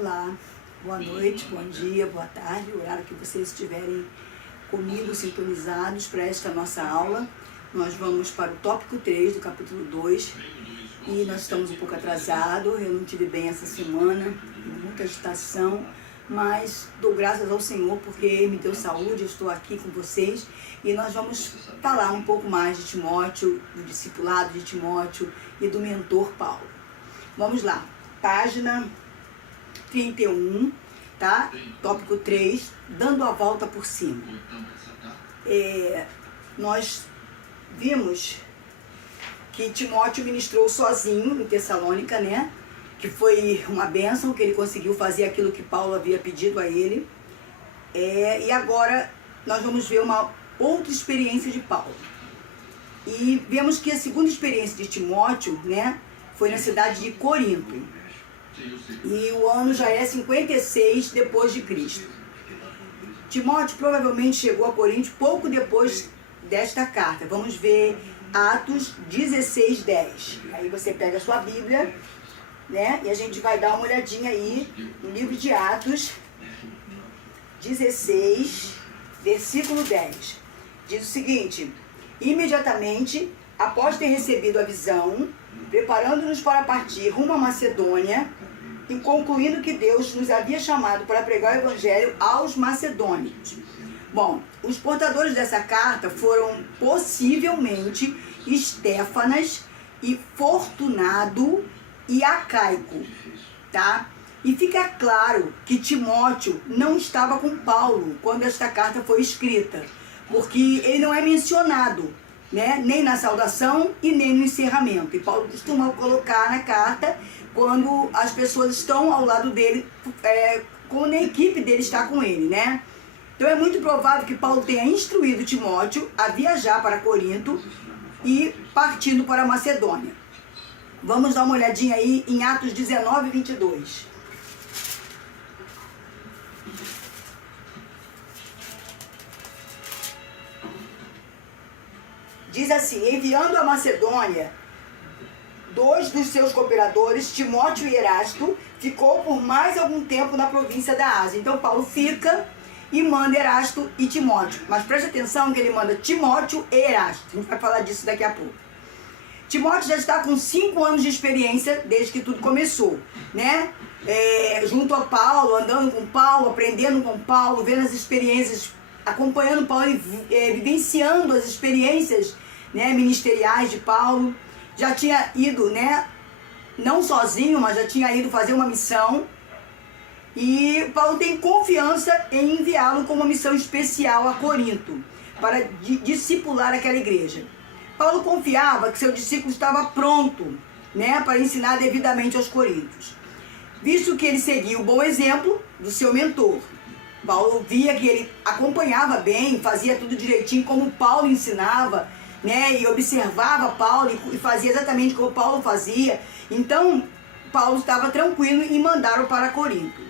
Olá, boa noite, bom dia, boa tarde, o horário que vocês estiverem comigo sintonizados para esta nossa aula. Nós vamos para o tópico 3 do capítulo 2 e nós estamos um pouco atrasados. Eu não tive bem essa semana, muita agitação, mas dou graças ao Senhor porque Ele me deu saúde, eu estou aqui com vocês e nós vamos falar um pouco mais de Timóteo, do discipulado de Timóteo e do mentor Paulo. Vamos lá, página 31, tá? Tópico 3, dando a volta por cima. Nós vimos que Timóteo ministrou sozinho em Tessalônica, né? Que foi uma bênção, que ele conseguiu fazer aquilo que Paulo havia pedido a ele. E agora nós vamos ver uma outra experiência de Paulo. E vemos que a segunda experiência de Timóteo, né, foi na cidade de Corinto. E o ano já é 56 depois de Cristo. Timóteo provavelmente chegou a Corinto pouco depois desta carta. Vamos ver Atos 16:10. Aí você pega a sua Bíblia, né? E a gente vai dar uma olhadinha aí no livro de Atos 16, versículo 10. Diz o seguinte: imediatamente, após ter recebido a visão, preparando-nos para partir rumo à Macedônia, e concluindo que Deus nos havia chamado para pregar o Evangelho aos macedônios. Bom, os portadores dessa carta foram possivelmente Estéfanas e Fortunado e Acaico, tá? E fica claro que Timóteo não estava com Paulo quando esta carta foi escrita, porque ele não é mencionado, né? Nem na saudação e nem no encerramento. E Paulo costuma colocar na carta quando as pessoas estão ao lado dele, quando a equipe dele está com ele, né? Então é muito provável que Paulo tenha instruído Timóteo a viajar para Corinto e partindo para a Macedônia. Vamos dar uma olhadinha aí em Atos 19, 22. Diz assim: enviando a Macedônia 2 dos seus cooperadores, Timóteo e Erasto, ficou por mais algum tempo na província da Ásia. Então Paulo fica e manda Erasto e Timóteo. Mas preste atenção que ele manda Timóteo e Erasto. A gente vai falar disso daqui a pouco. Timóteo já está com 5 anos de experiência desde que tudo começou, né? Junto a Paulo, andando com Paulo, aprendendo com Paulo, vendo as experiências, acompanhando Paulo e vivenciando as experiências, né, ministeriais de Paulo. Já tinha ido, né, não sozinho, mas já tinha ido fazer uma missão. E Paulo tem confiança em enviá-lo com uma missão especial a Corinto, para discipular aquela igreja. Paulo confiava que seu discípulo estava pronto, né, para ensinar devidamente aos coríntios, visto que ele seguia o bom exemplo do seu mentor. Paulo via que ele acompanhava bem, fazia tudo direitinho como Paulo ensinava, né, e observava Paulo e fazia exatamente como Paulo fazia. Então Paulo estava tranquilo em mandá-lo para Corinto.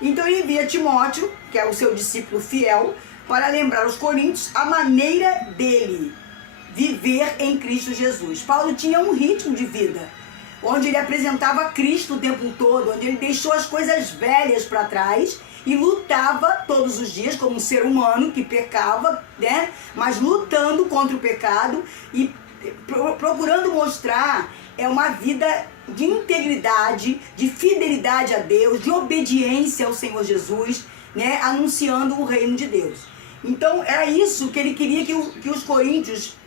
Então ele envia Timóteo, que é o seu discípulo fiel, para lembrar aos coríntios a maneira dele viver em Cristo Jesus. Paulo tinha um ritmo de vida, onde ele apresentava Cristo o tempo todo, onde ele deixou as coisas velhas para trás e lutava todos os dias como um ser humano que pecava, né? Mas lutando contra o pecado e procurando mostrar uma vida de integridade, de fidelidade a Deus, de obediência ao Senhor Jesus, né? Anunciando o reino de Deus. Então era isso que ele queria que os coríntios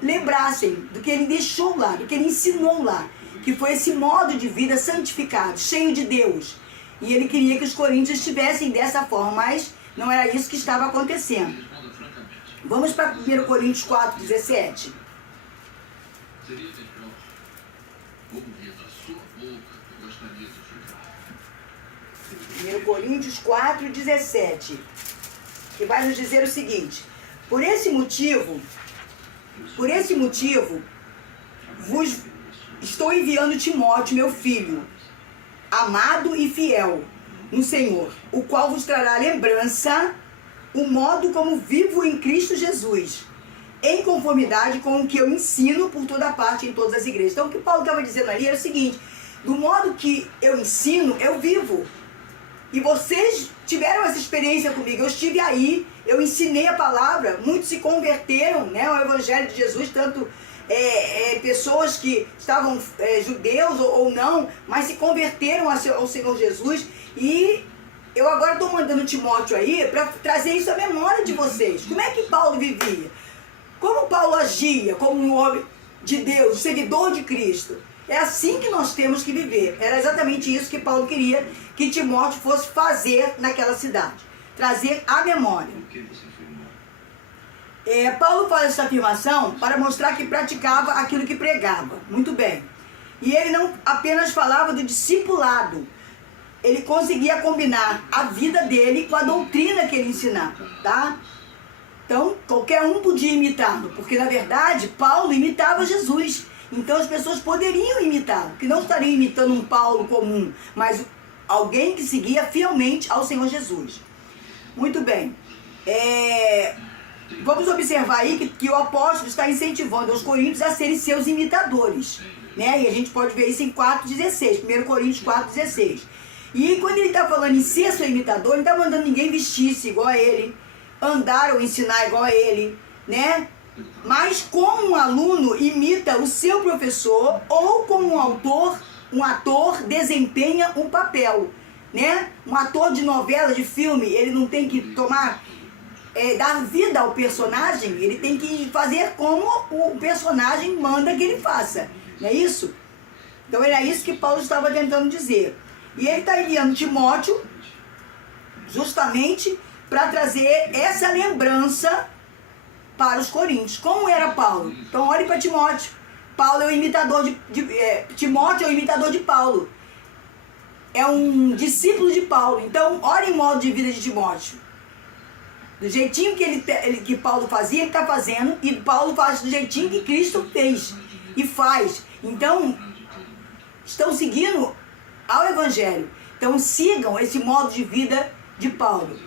lembrassem, do que ele deixou lá, do que ele ensinou lá, que foi esse modo de vida santificado, cheio de Deus. E ele queria que os coríntios estivessem dessa forma, mas não era isso que estava acontecendo. Vamos para 1 Coríntios 4, 17. 1 Coríntios 4, 17. Que vai nos dizer o seguinte: por esse motivo, vos estou enviando Timóteo, meu filho, amado e fiel no Senhor, o qual vos trará lembrança o modo como vivo em Cristo Jesus, em conformidade com o que eu ensino por toda parte em todas as igrejas. Então o que Paulo estava dizendo ali era o seguinte: do modo que eu ensino, eu vivo. E vocês tiveram essa experiência comigo. Eu estive aí, eu ensinei a palavra, muitos se converteram, né, ao Evangelho de Jesus, tanto pessoas que estavam judeus ou não, mas se converteram ao Senhor Jesus. E eu agora estou mandando Timóteo aí para trazer isso à memória de vocês. Como é que Paulo vivia? Como Paulo agia como um homem de Deus, seguidor de Cristo? É assim que nós temos que viver. Era exatamente isso que Paulo queria que Timóteo fosse fazer naquela cidade. Trazer à memória. Paulo faz essa afirmação para mostrar que praticava aquilo que pregava. Muito bem. E ele não apenas falava do discipulado. Ele conseguia combinar a vida dele com a doutrina que ele ensinava, tá? Então, qualquer um podia imitá-lo, porque na verdade, Paulo imitava Jesus. Então as pessoas poderiam imitá-lo, que não estariam imitando um Paulo comum, mas alguém que seguia fielmente ao Senhor Jesus. Muito bem. Vamos observar aí que o apóstolo está incentivando os coríntios a serem seus imitadores, né? E a gente pode ver isso em 4,16, 1 Coríntios 4,16. E quando ele está falando em ser seu imitador, ele está mandando ninguém vestir-se igual a ele, andar ou ensinar igual a ele, né? Mas como um aluno imita o seu professor, ou como um ator desempenha um papel, né? Um ator de novela, de filme, ele não tem que dar vida ao personagem, ele tem que fazer como o personagem manda que ele faça, não é isso? Então era isso que Paulo estava tentando dizer. E ele está enviando Timóteo justamente para trazer essa lembrança para os coríntios. Como era Paulo? Então olhe para Timóteo. Paulo é o imitador Timóteo é o imitador de Paulo. É um discípulo de Paulo. Então olhe o modo de vida de Timóteo. Do jeitinho que Paulo fazia, ele está fazendo. E Paulo faz do jeitinho que Cristo fez e faz. Então estão seguindo ao Evangelho. Então sigam esse modo de vida de Paulo.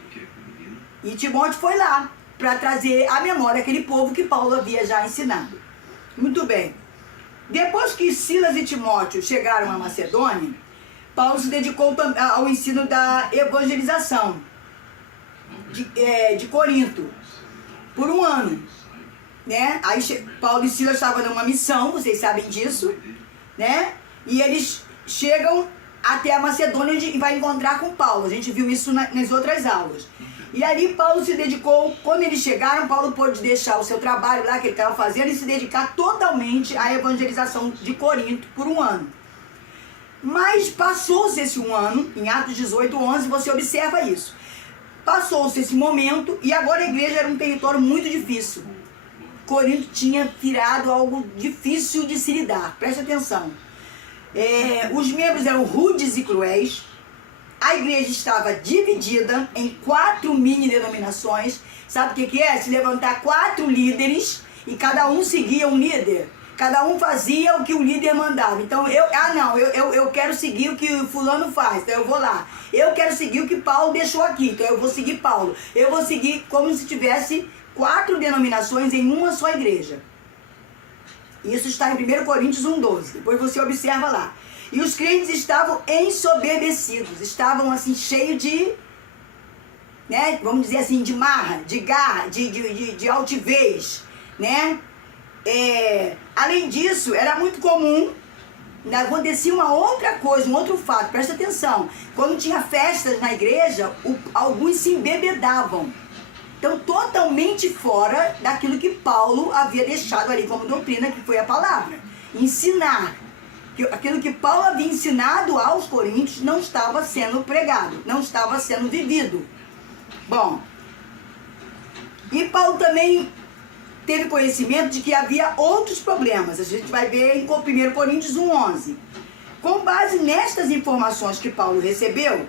E Timóteo foi lá para trazer à memória aquele povo que Paulo havia já ensinado. Muito bem. Depois que Silas e Timóteo chegaram à Macedônia, Paulo se dedicou ao ensino da evangelização de Corinto por um ano, né? Aí Paulo e Silas estavam numa missão, vocês sabem disso, né? E eles chegam até a Macedônia, onde vai encontrar com Paulo. A gente viu isso nas outras aulas. E ali Paulo se dedicou, quando eles chegaram, Paulo pôde deixar o seu trabalho lá que ele estava fazendo e se dedicar totalmente à evangelização de Corinto por um ano. Mas passou-se esse um ano, em Atos 18, 11, você observa isso. Passou-se esse momento e agora a igreja era um território muito difícil. Corinto tinha virado algo difícil de se lidar, preste atenção. Os membros eram rudes e cruéis. A igreja estava dividida em 4 mini-denominações. Sabe o que é? Se levantar 4 líderes e cada um seguia um líder. Cada um fazia o que o líder mandava. Então, eu quero seguir o que o fulano faz, então eu vou lá. Eu quero seguir o que Paulo deixou aqui, então eu vou seguir Paulo. Eu vou seguir como se tivesse 4 denominações em uma só igreja. Isso está em 1 Coríntios 1,12. Depois você observa lá. E os crentes estavam ensoberbecidos, estavam assim cheios de, né, vamos dizer assim, de marra, de garra, de altivez, né? Além disso, era muito comum, acontecia uma outra coisa, um outro fato, presta atenção. Quando tinha festas na igreja, alguns se embebedavam. Então, totalmente fora daquilo que Paulo havia deixado ali como doutrina, que foi a palavra. Ensinar. Aquilo que Paulo havia ensinado aos coríntios não estava sendo pregado, não estava sendo vivido. Bom, e Paulo também teve conhecimento de que havia outros problemas. A gente vai ver em 1 Coríntios 1,11. Com base nestas informações que Paulo recebeu,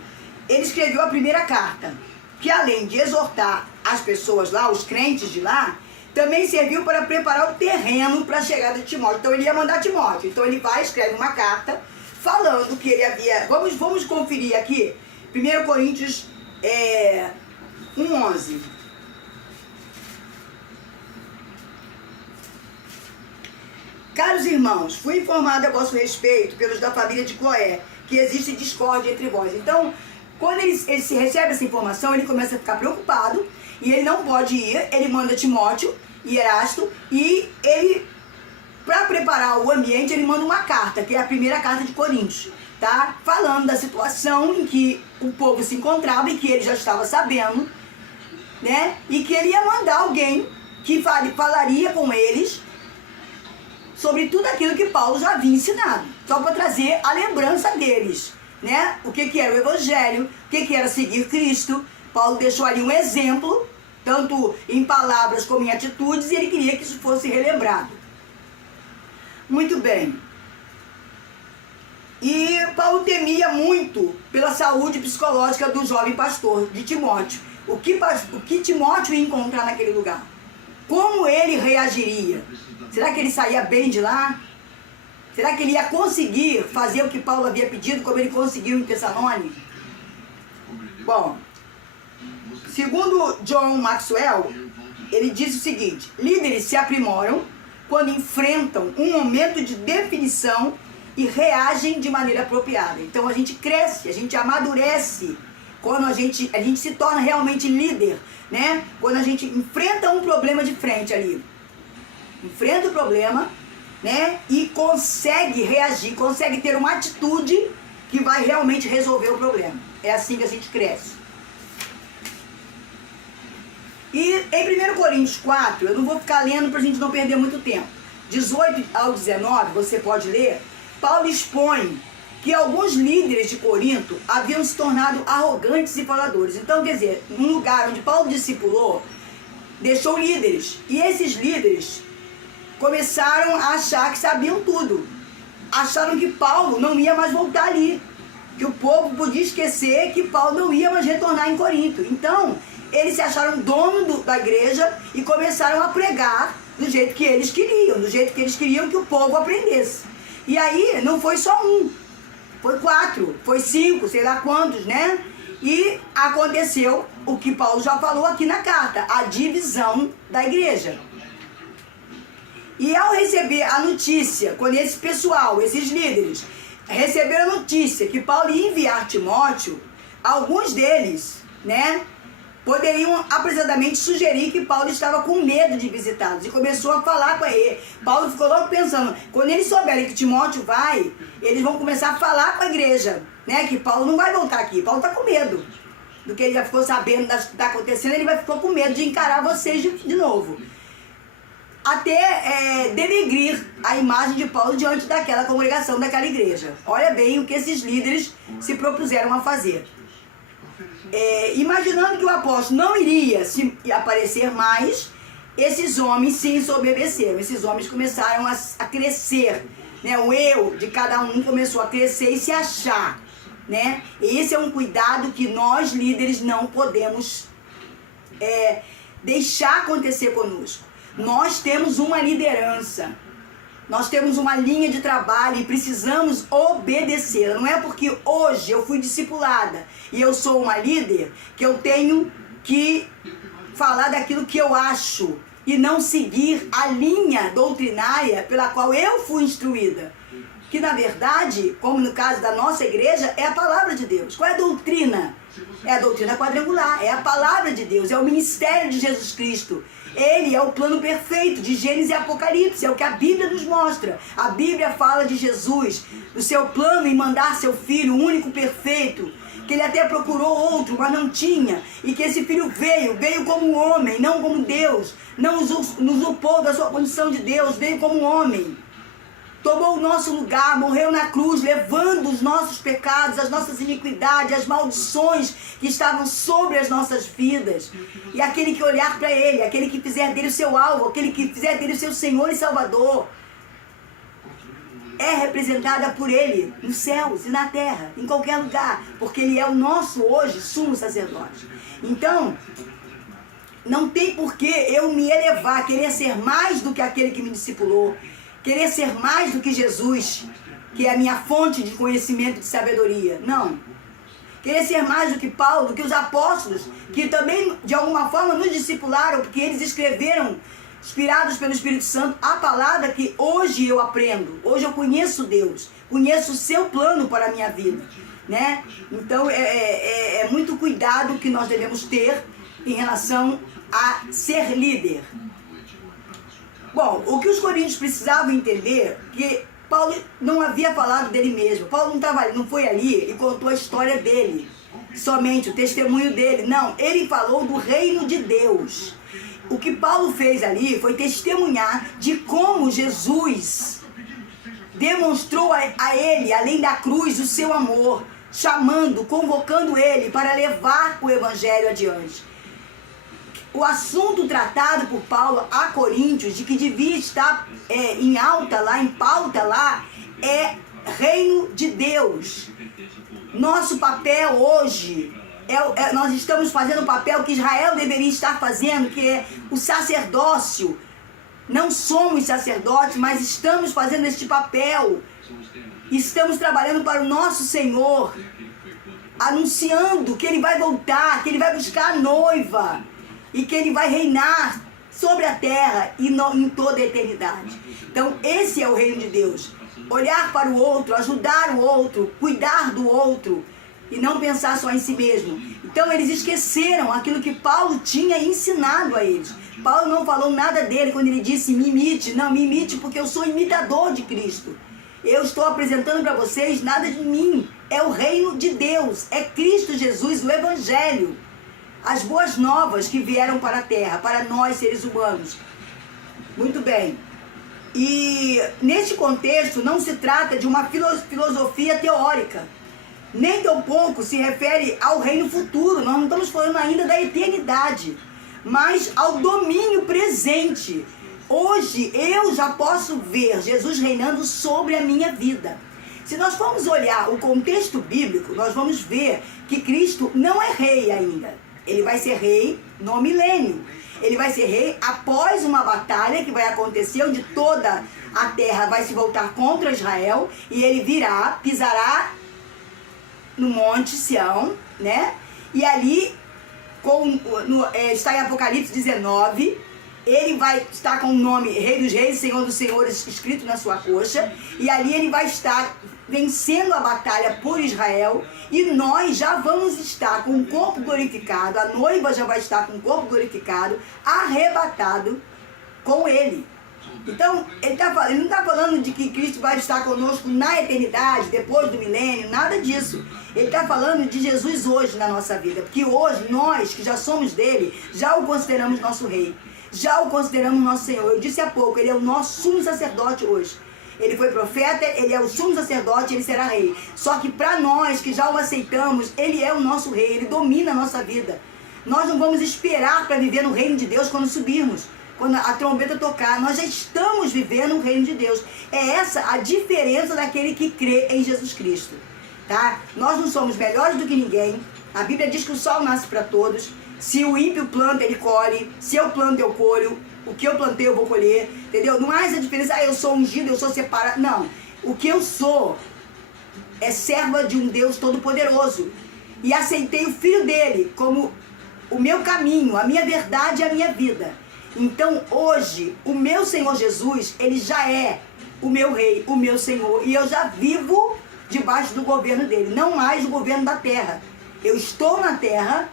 ele escreveu a primeira carta, que além de exortar as pessoas lá, os crentes de lá, também serviu para preparar o terreno para a chegada de Timóteo. Então ele ia mandar Timóteo. Então ele vai, escreve uma carta, falando que ele havia... Vamos conferir aqui, 1 Coríntios 1,11. Caros irmãos, fui informado a vosso respeito pelos da família de Cloé, que existe discórdia entre vós. Então, quando ele recebe essa informação, ele começa a ficar preocupado, e ele não pode ir, ele manda Timóteo e Erasto, e ele, para preparar o ambiente, ele manda uma carta, que é a primeira carta de Coríntios, tá? Falando da situação em que o povo se encontrava e que ele já estava sabendo, né? E que ele ia mandar alguém que falaria com eles sobre tudo aquilo que Paulo já havia ensinado, só para trazer a lembrança deles, né? O que era o Evangelho, o que era seguir Cristo. Paulo deixou ali um exemplo, tanto em palavras como em atitudes, e ele queria que isso fosse relembrado. Muito bem. E Paulo temia muito pela saúde psicológica do jovem pastor, de Timóteo. O que Timóteo ia encontrar naquele lugar? Como ele reagiria? Será que ele saía bem de lá? Será que ele ia conseguir fazer o que Paulo havia pedido, como ele conseguiu em Tessalônica? Bom, segundo John Maxwell, ele diz o seguinte: líderes se aprimoram quando enfrentam um momento de definição e reagem de maneira apropriada. Então a gente cresce, a gente amadurece quando a gente se torna realmente líder, né? Quando a gente enfrenta um problema de frente ali. Enfrenta o problema, né? E consegue reagir, consegue ter uma atitude que vai realmente resolver o problema. É assim que a gente cresce. E em 1 Coríntios 4, eu não vou ficar lendo para a gente não perder muito tempo, 18 ao 19, você pode ler, Paulo expõe que alguns líderes de Corinto haviam se tornado arrogantes e faladores. Então, quer dizer, num lugar onde Paulo discipulou, deixou líderes. E esses líderes começaram a achar que sabiam tudo. Acharam que Paulo não ia mais voltar ali. Que o povo podia esquecer que Paulo não ia mais retornar em Corinto. Então, eles se acharam dono da igreja e começaram a pregar do jeito que eles queriam. Do jeito que eles queriam que o povo aprendesse. E aí, não foi só um. Foi 4, foi 5, sei lá quantos, né? E aconteceu o que Paulo já falou aqui na carta, a divisão da igreja. E ao receber a notícia, quando esse pessoal, esses líderes, receberam a notícia que Paulo ia enviar Timóteo, alguns deles, né, poderiam apressadamente sugerir que Paulo estava com medo de visitá-los. E começou a falar com ele. Paulo ficou logo pensando, quando eles souberem que Timóteo vai, eles vão começar a falar com a igreja, né? Que Paulo não vai voltar aqui. Paulo está com medo do que ele já ficou sabendo do que está acontecendo. Ele ficou com medo de encarar vocês de novo. Até denegrir a imagem de Paulo diante daquela congregação, daquela igreja. Olha bem o que esses líderes se propuseram a fazer. Imaginando que o apóstolo não iria se aparecer mais, esses homens se ensoberbeceram. Esses homens começaram a crescer, né? O eu de cada um começou a crescer e se achar, né? Esse é um cuidado que nós líderes não podemos deixar acontecer conosco. Nós temos uma liderança, nós temos uma linha de trabalho e precisamos obedecê-la. Não é porque hoje eu fui discipulada e eu sou uma líder que eu tenho que falar daquilo que eu acho e não seguir a linha doutrinária pela qual eu fui instruída. Que na verdade, como no caso da nossa igreja, é a palavra de Deus. Qual é a doutrina? É a doutrina quadrangular, é a palavra de Deus, é o ministério de Jesus Cristo. Ele é o plano perfeito de Gênesis e Apocalipse, é o que a Bíblia nos mostra. A Bíblia fala de Jesus, do seu plano em mandar seu filho, o único perfeito, que ele até procurou outro, mas não tinha, e que esse filho veio como homem, não como Deus, não usurpou da sua condição de Deus, veio como homem. Tomou o nosso lugar, morreu na cruz, levando os nossos pecados, as nossas iniquidades, as maldições que estavam sobre as nossas vidas. E aquele que olhar para Ele, aquele que fizer dele o seu alvo, aquele que fizer dele o seu Senhor e Salvador, é representada por Ele nos céus e na terra, em qualquer lugar, porque Ele é o nosso hoje sumo sacerdote. Então, não tem por que eu me elevar, querer ser mais do que aquele que me discipulou, querer ser mais do que Jesus, que é a minha fonte de conhecimento e de sabedoria. Não. Querer ser mais do que Paulo, do que os apóstolos, que também, de alguma forma, nos discipularam, porque eles escreveram inspirados pelo Espírito Santo, a palavra que hoje eu aprendo, hoje eu conheço Deus, conheço o seu plano para a minha vida, né? Então é muito cuidado que nós devemos ter em relação a ser líder. Bom, o que os coríntios precisavam entender, que Paulo não havia falado dele mesmo. Paulo não foi ali e contou a história dele, somente o testemunho dele. Não, ele falou do reino de Deus. O que Paulo fez ali foi testemunhar de como Jesus demonstrou a ele, além da cruz, o seu amor, chamando, convocando ele para levar o evangelho adiante. O assunto tratado por Paulo a Coríntios, de que devia estar em alta lá, em pauta lá, é reino de Deus. Nosso papel hoje, nós estamos fazendo o papel que Israel deveria estar fazendo, que é o sacerdócio. Não somos sacerdotes, mas estamos fazendo este papel. Estamos trabalhando para o nosso Senhor, anunciando que Ele vai voltar, que Ele vai buscar a noiva e que Ele vai reinar sobre a terra e em toda a eternidade. Então, esse é o reino de Deus. Olhar para o outro, ajudar o outro, cuidar do outro e não pensar só em si mesmo. Então, eles esqueceram aquilo que Paulo tinha ensinado a eles. Paulo não falou nada dele quando ele disse me imite. Não, me imite porque eu sou imitador de Cristo. Eu estou apresentando para vocês nada de mim. É o reino de Deus. É Cristo Jesus, o Evangelho. As boas novas que vieram para a terra, para nós seres humanos. Muito bem. E neste contexto não se trata de uma filosofia teórica. Nem tampouco se refere ao reino futuro. Nós não estamos falando ainda da eternidade, mas ao domínio presente. Hoje eu já posso ver Jesus reinando sobre a minha vida. Se nós formos olhar o contexto bíblico, nós vamos ver que Cristo não é rei ainda. Ele vai ser rei no milênio. Ele vai ser rei após uma batalha que vai acontecer, onde toda a terra vai se voltar contra Israel, e ele virá, pisará no monte Sião, né? E ali, está em Apocalipse 19, ele vai estar com o nome Rei dos Reis, Senhor dos Senhores, escrito na sua coxa, e ali ele vai estar vencendo a batalha por Israel, e nós já vamos estar com o corpo glorificado, a noiva já vai estar com o corpo glorificado, arrebatado com ele. Então, ele não está falando de que Cristo vai estar conosco na eternidade, depois do milênio, nada disso. Ele está falando de Jesus hoje na nossa vida, porque hoje nós, que já somos dele, já o consideramos nosso rei, já o consideramos nosso Senhor. Eu disse há pouco, ele é o nosso sumo sacerdote hoje. Ele foi profeta, ele é o sumo sacerdote, ele será rei. Só que para nós que já o aceitamos, ele é o nosso rei, ele domina a nossa vida. Nós não vamos esperar para viver no reino de Deus quando subirmos, quando a trombeta tocar. Nós já estamos vivendo o reino de Deus. É essa a diferença daquele que crê em Jesus Cristo, tá? Nós não somos melhores do que ninguém. A Bíblia diz que o sol nasce para todos. Se o ímpio planta, ele colhe. Se eu planto, eu colho. O que eu plantei, eu vou colher. Entendeu? Não há essa diferença. Eu sou ungido, eu sou separado. Não. O que eu sou é serva de um Deus Todo-Poderoso. E aceitei o Filho dele como o meu caminho, a minha verdade e a minha vida. Então, hoje, o meu Senhor Jesus, ele já é o meu rei, o meu Senhor. E eu já vivo debaixo do governo dele. Não mais o governo da terra. Eu estou na terra,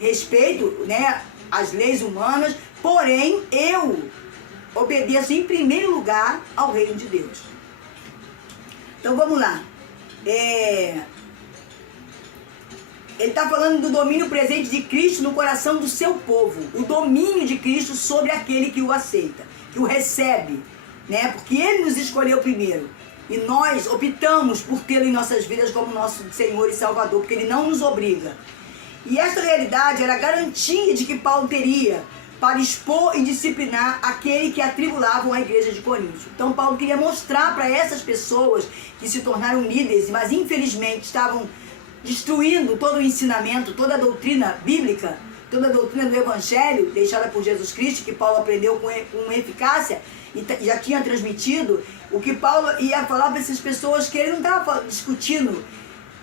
respeito, né, as leis humanas, porém, eu obedeço em primeiro lugar ao reino de Deus. Então, vamos lá. Ele está falando do domínio presente de Cristo no coração do seu povo. O domínio de Cristo sobre aquele que o aceita, que o recebe, né? Porque ele nos escolheu primeiro. E nós optamos por tê-lo em nossas vidas como nosso Senhor e Salvador, porque ele não nos obriga. E esta realidade era a garantia de que Paulo teria para expor e disciplinar aquele que atribulavam a igreja de Corinto. Então Paulo queria mostrar para essas pessoas que se tornaram líderes, mas infelizmente estavam destruindo todo o ensinamento, toda a doutrina bíblica, toda a doutrina do Evangelho deixada por Jesus Cristo, que Paulo aprendeu com eficácia e já tinha transmitido. O que Paulo ia falar para essas pessoas, que ele não estava discutindo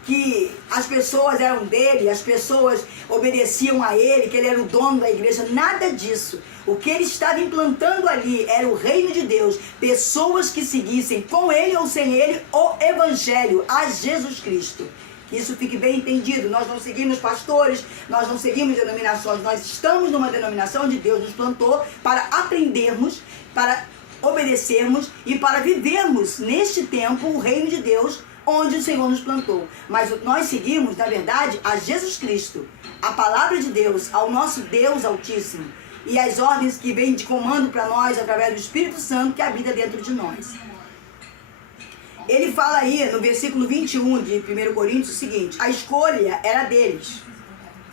que as pessoas eram dele, as pessoas obedeciam a ele, que ele era o dono da igreja, nada disso. O que ele estava implantando ali era o reino de Deus, pessoas que seguissem com ele ou sem ele o evangelho, a Jesus Cristo. Que isso fique bem entendido. Nós não seguimos pastores, nós não seguimos denominações, nós estamos numa denominação onde Deus nos plantou para aprendermos, para obedecermos e para vivermos neste tempo o reino de Deus onde o Senhor nos plantou. Mas nós seguimos, na verdade, a Jesus Cristo, a palavra de Deus, ao nosso Deus Altíssimo e as ordens que vêm de comando para nós através do Espírito Santo que habita dentro de nós. Ele fala aí no versículo 21 de 1 Coríntios o seguinte: a escolha era deles.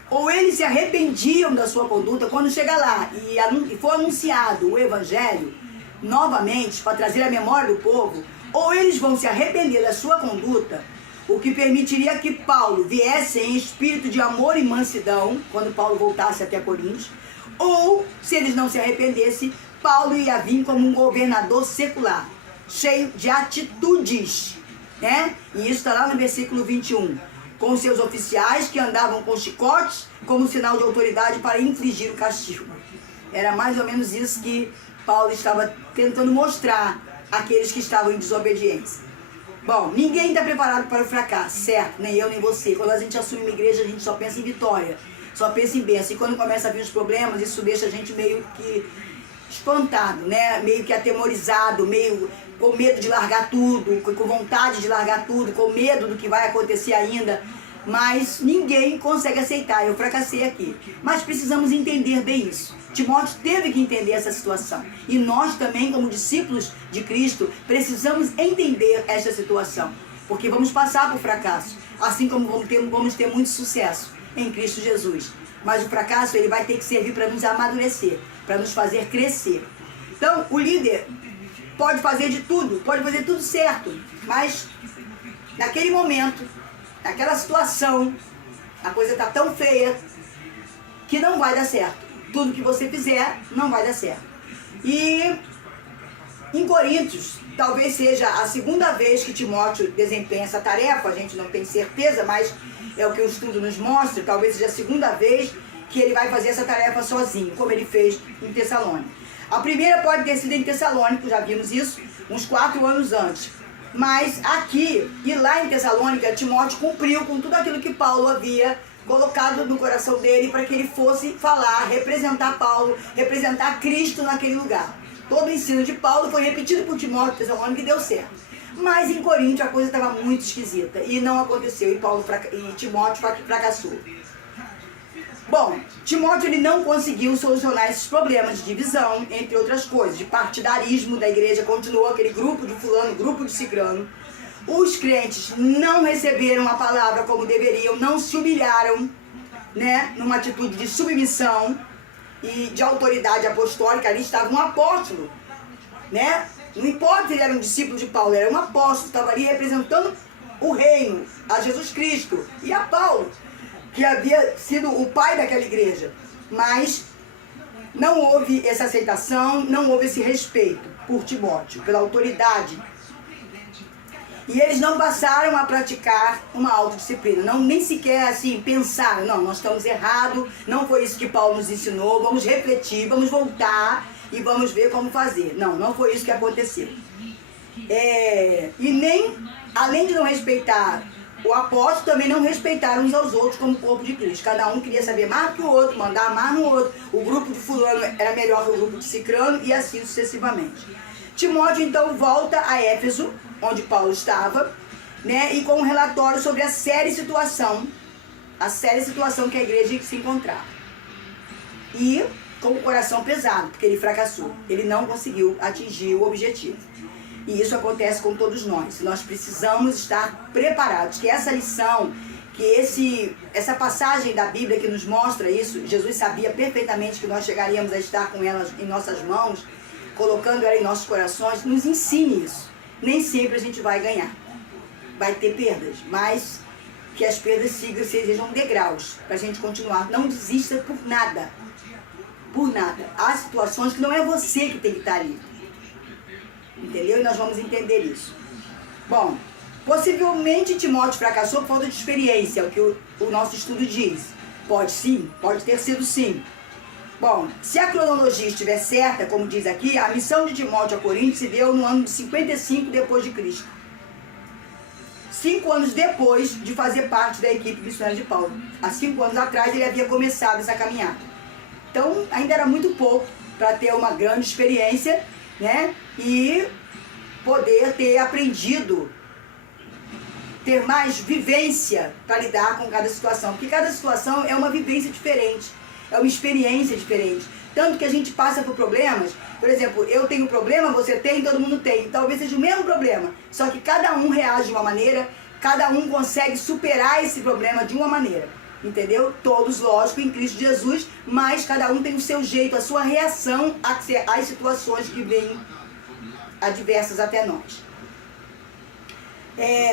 Ou eles se arrependiam da sua conduta quando chega lá e for anunciado o Evangelho novamente para trazer a memória do povo, ou eles vão se arrepender da sua conduta, o que permitiria que Paulo viesse em espírito de amor e mansidão, quando Paulo voltasse até Coríntios, ou, se eles não se arrependessem, Paulo ia vir como um governador secular, cheio de atitudes, né? E isso está lá no versículo 21, com seus oficiais que andavam com chicotes como sinal de autoridade para infligir o castigo. Era mais ou menos isso que Paulo estava tentando mostrar àqueles que estavam em desobediência. Bom, ninguém está preparado para o fracasso, certo? Nem eu, nem você. Quando a gente assume uma igreja, a gente só pensa em vitória, só pensa em bênção. E quando começa a vir os problemas, isso deixa a gente meio que espantado, né? Meio que atemorizado, meio com medo de largar tudo, com vontade de largar tudo, com medo do que vai acontecer ainda. Mas ninguém consegue aceitar. Eu fracassei aqui. Mas precisamos entender bem isso. Timóteo teve que entender essa situação. E nós também, como discípulos de Cristo, precisamos entender essa situação. Porque vamos passar por fracasso. Assim como vamos ter muito sucesso em Cristo Jesus. Mas o fracasso ele vai ter que servir para nos amadurecer, para nos fazer crescer. Então, o líder pode fazer de tudo, pode fazer tudo certo. Mas, naquele momento, naquela situação, a coisa está tão feia que não vai dar certo. Tudo que você fizer não vai dar certo. E em Coríntios, talvez seja a segunda vez que Timóteo desempenha essa tarefa, a gente não tem certeza, mas é o que o estudo nos mostra, talvez seja a segunda vez que ele vai fazer essa tarefa sozinho, como ele fez em Tessalônica. A primeira pode ter sido em Tessalônica, já vimos isso, uns 4 anos antes. Mas aqui e lá em Tessalônica, Timóteo cumpriu com tudo aquilo que Paulo havia colocado no coração dele para que ele fosse falar, representar Paulo, representar Cristo naquele lugar. Todo o ensino de Paulo foi repetido por Timóteo em Tessalônica e deu certo. Mas em Corinto a coisa estava muito esquisita e não aconteceu e Timóteo fracassou. Bom, Timóteo ele não conseguiu solucionar esses problemas de divisão, entre outras coisas, de partidarismo da igreja, continuou aquele grupo de fulano, grupo de cicrano. Os crentes não receberam a palavra como deveriam, não se humilharam, né, numa atitude de submissão e de autoridade apostólica. Ali estava um apóstolo, né? Não importa se ele era um discípulo de Paulo, era um apóstolo, estava ali representando o reino, a Jesus Cristo e a Paulo, que havia sido o pai daquela igreja. Mas não houve essa aceitação, não houve esse respeito por Timóteo, pela autoridade. E eles não passaram a praticar uma autodisciplina, não, nem sequer assim pensaram, não, nós estamos errados, não foi isso que Paulo nos ensinou, vamos refletir, vamos voltar e vamos ver como fazer. Não, não foi isso que aconteceu. E nem, além de não respeitar o apóstolo, também não respeitaram uns aos outros como corpo de Cristo. Cada um queria saber mais do que o outro, mandar mais no outro. O grupo de fulano era melhor que o grupo de cicrano e assim sucessivamente. Timóteo então volta a Éfeso, onde Paulo estava, né, e com um relatório sobre a séria situação que a igreja se encontrava. E com o coração pesado, porque ele fracassou, ele não conseguiu atingir o objetivo. E isso acontece com todos nós. Nós precisamos estar preparados, que essa lição, que essa passagem da Bíblia que nos mostra isso, Jesus sabia perfeitamente que nós chegaríamos a estar com ela em nossas mãos, colocando ela em nossos corações, nos ensine isso. Nem sempre a gente vai ganhar, vai ter perdas, mas que as perdas sejam degraus para a gente continuar. Não desista por nada, por nada. Há situações que não é você que tem que estar ali, entendeu? E nós vamos entender isso. Bom, Possivelmente Timóteo fracassou por falta de experiência, é o que o nosso estudo diz. Pode sim, pode ter sido sim. Bom, se a cronologia estiver certa, como diz aqui, a missão de Timóteo a Corinto se deu no ano de 55 depois de Cristo. 5 anos depois de fazer parte da equipe missionária de Paulo. Há 5 anos atrás ele havia começado essa caminhada. Então ainda era muito pouco para ter uma grande experiência, né? E poder ter aprendido, ter mais vivência para lidar com cada situação. Porque cada situação é uma vivência diferente, é uma experiência diferente. Tanto que a gente passa por problemas, por exemplo, eu tenho problema, você tem, todo mundo tem. Talvez seja o mesmo problema, só que cada um reage de uma maneira, cada um consegue superar esse problema de uma maneira. Entendeu? Todos, lógico, em Cristo Jesus, mas cada um tem o seu jeito, a sua reação às situações que vêm adversas até nós.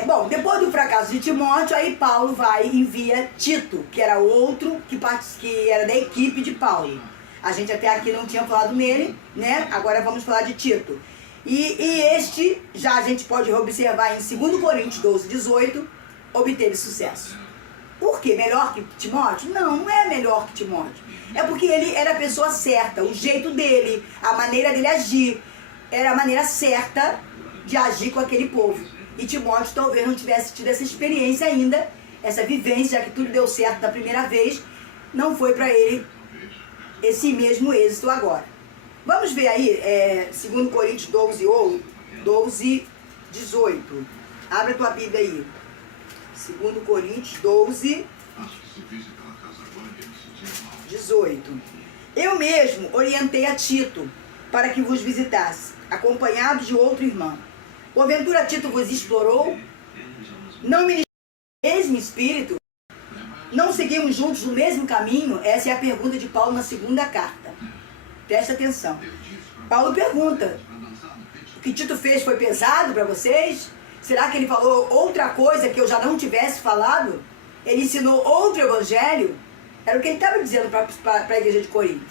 Bom, depois do fracasso de Timóteo, aí Paulo vai e envia Tito, que era outro que era da equipe de Paulo. A gente até aqui não tinha falado nele, né? Agora vamos falar de Tito. E este, já a gente pode observar em 2 Coríntios 12, 18, obteve sucesso. Por quê? Melhor que Timóteo? Não, não é melhor que Timóteo. É porque ele era a pessoa certa, o jeito dele, a maneira dele agir, era a maneira certa de agir com aquele povo. E Timóteo talvez não tivesse tido essa experiência ainda, essa vivência, já que tudo deu certo da primeira vez, não foi para ele esse mesmo êxito agora. Vamos ver aí, 2 Coríntios 12, 18. Abre a tua Bíblia aí. 2 Coríntios 12, 18. Eu mesmo orientei a Tito para que vos visitasse, acompanhado de outro irmão. Porventura Tito vos explorou? Não ministramos o mesmo espírito? Não seguimos juntos o mesmo caminho? Essa é a pergunta de Paulo na segunda carta. Presta atenção. Paulo pergunta: o que Tito fez foi pesado para vocês? Será que ele falou outra coisa que eu já não tivesse falado? Ele ensinou outro evangelho? Era o que ele estava dizendo para a igreja de Corinto.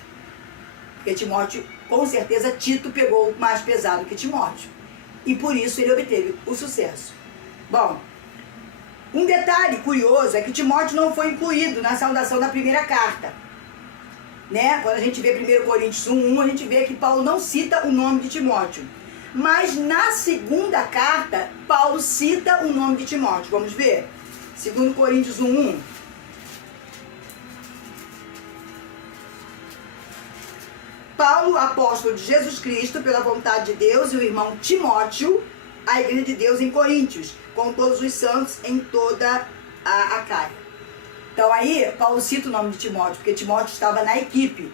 Porque Timóteo, com certeza, Tito pegou mais pesado que Timóteo. E por isso ele obteve o sucesso. Bom, um detalhe curioso é que Timóteo não foi incluído na saudação da primeira carta. Né? Quando a gente vê 1 Coríntios 1:1, a gente vê que Paulo não cita o nome de Timóteo. Mas na segunda carta, Paulo cita o nome de Timóteo. Vamos ver? 2 Coríntios 1:1. Paulo, apóstolo de Jesus Cristo, pela vontade de Deus, e o irmão Timóteo, a igreja de Deus em Coríntios, com todos os santos em toda a Acaia. Então aí, Paulo cita o nome de Timóteo, porque Timóteo estava na equipe.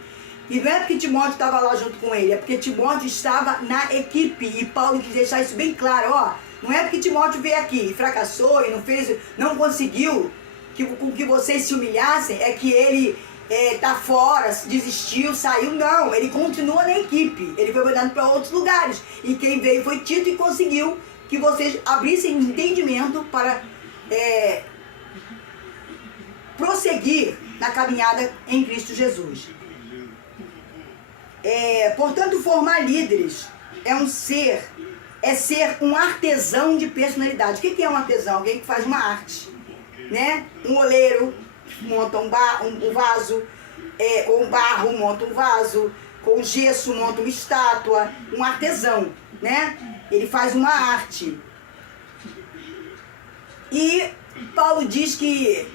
E não é porque Timóteo estava lá junto com ele, é porque Timóteo estava na equipe. E Paulo quis deixar isso bem claro, ó. Não é porque Timóteo veio aqui e fracassou e não conseguiu com que vocês se humilhassem, é que ele tá fora, desistiu, saiu. Não, ele continua na equipe. Ele foi mandado para outros lugares. E quem veio foi Tito e conseguiu que vocês abrissem entendimento para prosseguir na caminhada em Cristo Jesus. Portanto, formar líderes é ser um artesão de personalidade. O que é um artesão? Alguém que faz uma arte, né? Um oleiro monta um vaso, com barro monta um vaso, com gesso monta uma estátua. Um artesão, né? Ele faz uma arte. E Paulo diz que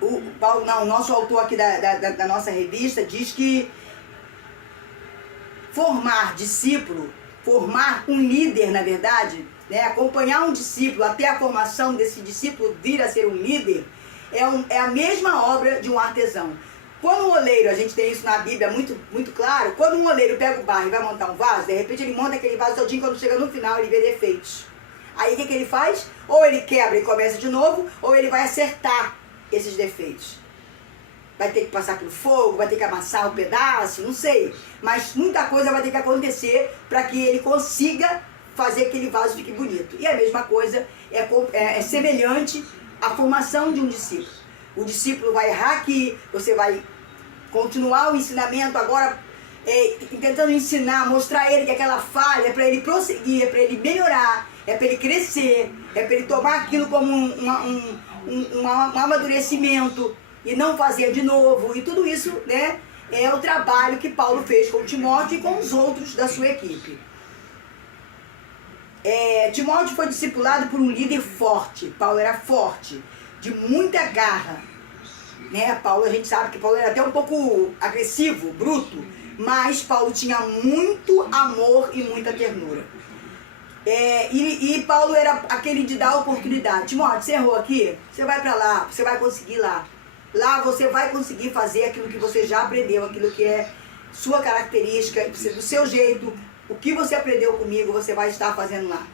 o nosso autor aqui da nossa revista diz que formar discípulo, formar um líder, na verdade, né, acompanhar um discípulo até a formação desse discípulo vir a ser um líder, é a mesma obra de um artesão. Quando um oleiro, a gente tem isso na Bíblia muito, muito claro, quando um oleiro pega o barro e vai montar um vaso, de repente ele monta aquele vaso todinho, quando chega no final ele vê defeitos. Aí o que ele faz? Ou ele quebra e começa de novo, ou ele vai acertar esses defeitos. Vai ter que passar pelo fogo, vai ter que amassar um pedaço, não sei. Mas muita coisa vai ter que acontecer para que ele consiga fazer aquele vaso fique bonito. E a mesma coisa é semelhante à formação de um discípulo. O discípulo vai errar aqui, você vai continuar o ensinamento agora, tentando ensinar, mostrar a ele que aquela falha é para ele prosseguir, é para ele melhorar. é para ele crescer, é para ele tomar aquilo como um amadurecimento e não fazer de novo. E tudo isso, né, é o trabalho que Paulo fez com Timóteo e com os outros da sua equipe. Timóteo foi discipulado por um líder forte. Paulo era forte, de muita garra, né? Paulo, a gente sabe que Paulo era até um pouco agressivo, bruto, mas Paulo tinha muito amor e muita ternura. E Paulo era aquele de dar oportunidade. Timóteo, você errou aqui? Você vai para lá, você vai conseguir lá. Lá você vai conseguir fazer aquilo que você já aprendeu, aquilo que é sua característica, do seu jeito. O que você aprendeu comigo, você vai estar fazendo lá.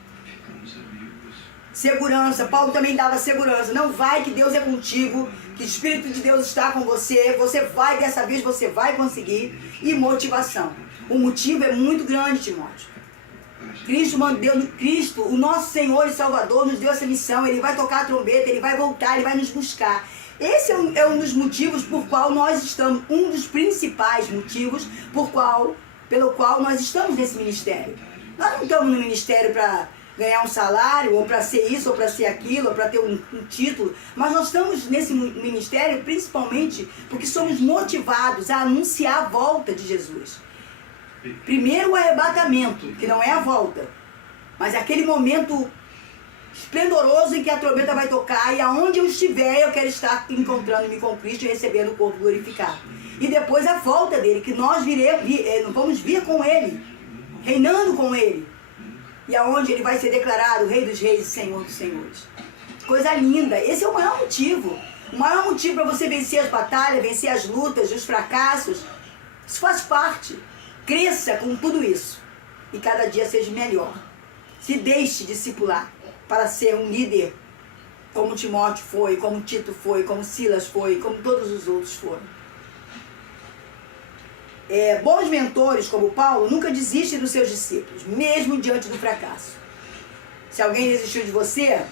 Segurança. Paulo também dava segurança. Não vai, que Deus é contigo, que o Espírito de Deus está com você. Você vai, dessa vez você vai conseguir. E motivação. O motivo é muito grande, Timóteo. Cristo, o nosso Senhor e Salvador, nos deu essa missão. Ele vai tocar a trombeta, ele vai voltar, ele vai nos buscar. Esse é um dos motivos por qual nós estamos, um dos principais motivos pelo qual nós estamos nesse ministério. Nós não estamos no ministério para ganhar um salário, ou para ser isso, ou para ser aquilo, ou para ter um título, mas nós estamos nesse ministério principalmente porque somos motivados a anunciar a volta de Jesus. Primeiro o arrebatamento, que não é a volta, mas aquele momento esplendoroso em que a trombeta vai tocar e aonde eu estiver eu quero estar encontrando-me com Cristo e recebendo o corpo glorificado. E depois a volta dele, que nós vamos vir com ele, reinando com ele. E aonde ele vai ser declarado o Rei dos Reis e Senhor dos Senhores. Coisa linda. Esse é o maior motivo. O maior motivo para você vencer as batalhas, vencer as lutas, os fracassos. Isso faz parte. Cresça com tudo isso. E cada dia seja melhor. Se deixe discipular para ser um líder como Timóteo foi, como Tito foi, como Silas foi, como todos os outros foram. Bons mentores como Paulo nunca desistem dos seus discípulos, mesmo diante do fracasso. Se alguém desistiu de você,